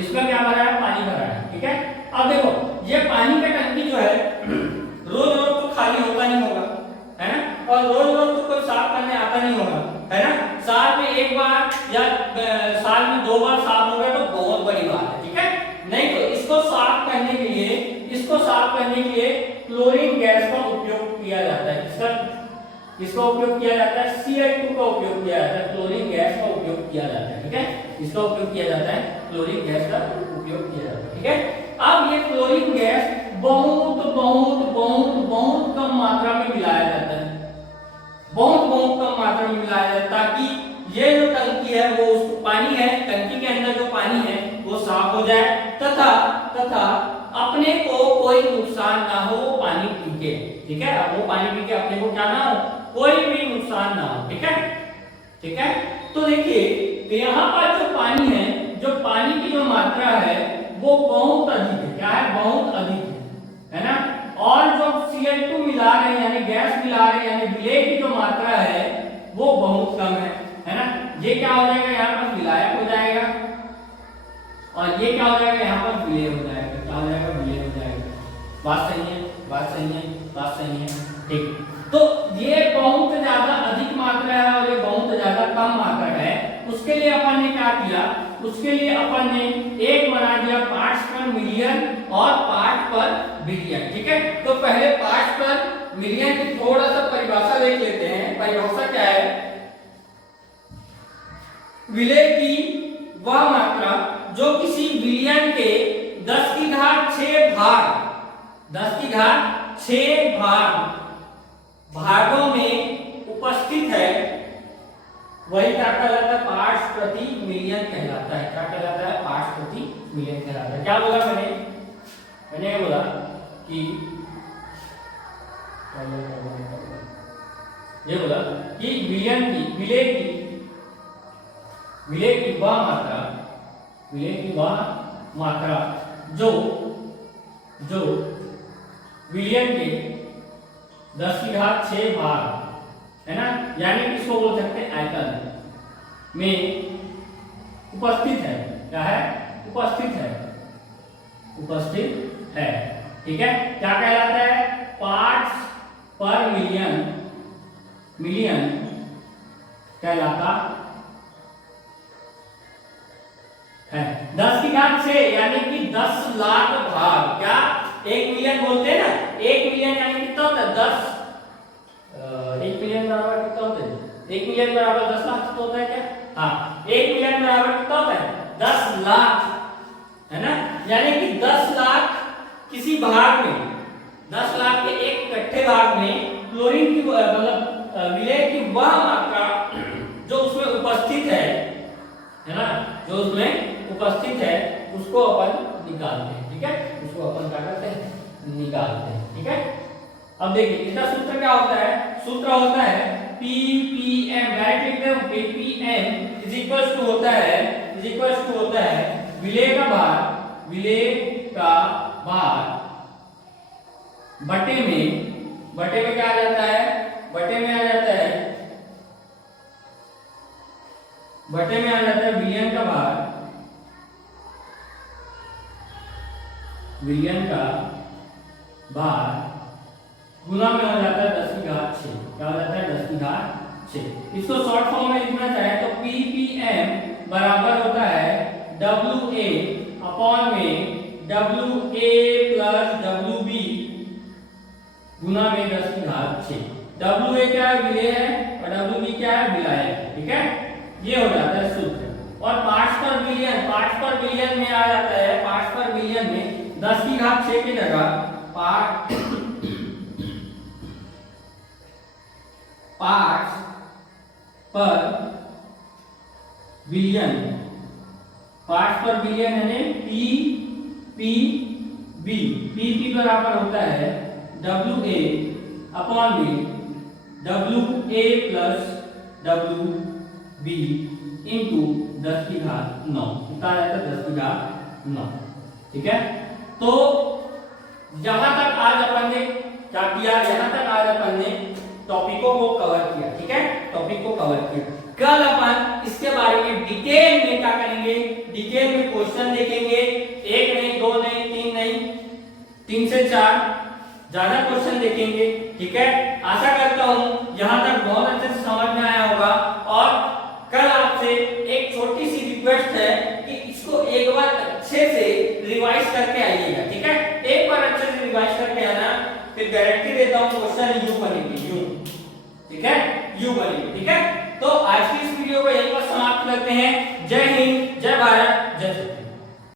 इसमें क्या भरा है, पानी भरा है, ठीक है। अब देखो ये पानी का टंकी जो है रोज रोज तो खाली होता नहीं होगा, है ना। और रोज रोज तो कोई साफ करने आता नहीं होगा, है ना। साल में एक बार या साल में 2 बार साफ हो गया तो बहुत बड़ी बात है, ठीक है। नहीं तो इसको साफ करने के लिए क्लोरीन गैस का उपयोग किया जाता है। इसका उपयोग किया जाता है, Cl2 का उपयोग किया जाता है, क्लोरीन गैस का उपयोग किया जाता है, ठीक है। इसका उपयोग किया जाता है, क्लोरीन गैस का उपयोग किया जाता है, ठीक है। अब ये क्लोरीन गैस बहुत बहुत बहुत बहुत कम मात्रा में मिलाया जाता है, बहुत बहुत कम मात्रा में मिलाया जाता है, ताकि ये जो टंकी है वो पानी है, टंकी के अंदर जो पानी है वो साफ हो जाए तथा अपने को कोई नुकसान ना हो वो पानी पी के, ठीक है। अब वो पानी पी के अपने को क्या ना हो, कोई भी नुकसान ना हो, ठीक है, ठीक है। तो देखिए यहाँ पर जो पानी है, जो पानी की जो मात्रा है वो बहुत अधिक है, क्या है, बहुत अधिक है ना। और जो Cl2 मिला रहे हैं यानी गैस मिला रहे हैं, यानी विलेय की जो मात्रा है वो बहुत कम है ना। ये क्या हो जाएगा, यहाँ पर विलायक हो जाएगा, और ये क्या हो जाएगा, यहाँ पर विलेय हो जाएगा, क्या हो जाएगा, विलेय हो जाएगा। बात सही है, बात सही है, बात सही है, ठीक। तो ये बहुत ज्यादा अधिक मात्रा है और ये बहुत ज्यादा कम मात्रा है। उसके लिए अपन ने क्या किया, उसके लिए अपन ने एक बना दिया पार्ट्स पर मिलियन और पार्ट पर बिलियन, ठीक है। तो पहले पार्ट्स पर मिलियन की थोड़ा सा परिभाषा देख लेते हैं। परिभाषा क्या है, विलेय की वह मात्रा जो किसी बिलियन के 10 की घात 6 भाग, 10 की घात 6 भागों में उपस्थित है, वही क्या कहलाता है, पार्ट्स प्रति मिलियन कहलाता है। क्या कहलाता है, पार्ट्स प्रति मिलियन कहलाता है। क्या बोला मैंने बोला कि ये बोला कि विलेय की वह मात्रा जो विलियन के 10 की घात 6 भाग, है ना, यानी कि इसको बोल सकते हैं आयतन में उपस्थित है। क्या है, उपस्थित है, ठीक है। क्या कहलाता है, पार्ट्स पर मिलियन कहलाता है। 10 की घात 6 यानी कि 10 लाख भाग, क्या 1 मिलियन बोलते हैं ना, 1 मिलियन यानी कितना होता है, 10, 1 मिलियन बराबर कितना होता है, 1 मिलियन बराबर 10 लाख तो होता है क्या, हाँ, 1 मिलियन बराबर कितना होता है, 10 लाख, है ना। यानी कि 10 लाख किसी भाग में, 10 लाख के एक इकट्ठे भाग में क्लोरीन की मतलब विलेय की वह मात्रा जो उसमें उपस्थित है ना, जो उसमें उपस्थित है उसको अपन निकालते हैं, ठीक है। उसको अपन क्या करते हैं, निकालते हैं, ठीक है। अब देखिए इसका सूत्र क्या होता है, सूत्र होता है ppm, डायरेक्ट लिखते हैं ppm इज इक्वल टू होता है विलेय का भार बटे में क्या आ जाता है, बटे में आ जाता है विलियन का भार गुना में हो जाता है 10 की घात 6, क्या हो जाता है 10 की घात 6। इसको शॉर्ट फॉर्म में लिखना चाहे तो ppm बराबर होता है WA अपॉन में WA प्लस WB गुना में 10 की घात 6। WA क्या है, विलेय है, और WB क्या है, विलायक, ठीक है। ये हो जाता है सूत्र। और पार्ट्स पर बिलियन में आ जाता है, पार्ट्स पर बिलियन में 10 की घात 6 की जगह पार्ट्स पर बिलियन, पार्ट्स पर बिलियन में 10 की घात 6 की जगह पार्ट्स पर बिलियन 10 की घात 6 की जगह 10 की घात 6 की जगह पार्ट्स पर बिलियन यानी P P B, P P बराबर होता है W A upon B, W A plus W B into 10 की घात 9, कितना आ जाता है 10 की घात 9। ठीक है, तो यहां तक आज अपन ने क्या किया, यहां तक आज अपन ने टॉपिकों को कवर किया। ठीक है, टॉपिक को कवर किया। कल अपन इसके बारे में डिटेल में क्या करेंगे, डिटेल में क्वेश्चन देखेंगे, एक नहीं, दो नहीं, तीन नहीं, 3 से 4 ज्यादा क्वेश्चन देखेंगे। ठीक है, आशा करता हूं यहां तक बहुत अच्छे से समझ में आया होगा। और कल आपसे एक छोटी सी रिक्वेस्ट है कि इसको एक बार अच्छे से रिवाइज करके आइएगा। ठीक है, एक बार अच्छे से रिवाइज करके आना, फिर गारंटी देता हूं क्वेश्चन यू बनेगी, यू। ठीक है, यू बनेगी। ठीक है, तो आज की इस वीडियो को यहीं पर समाप्त करते हैं। जय हिंद, जय भारत, जय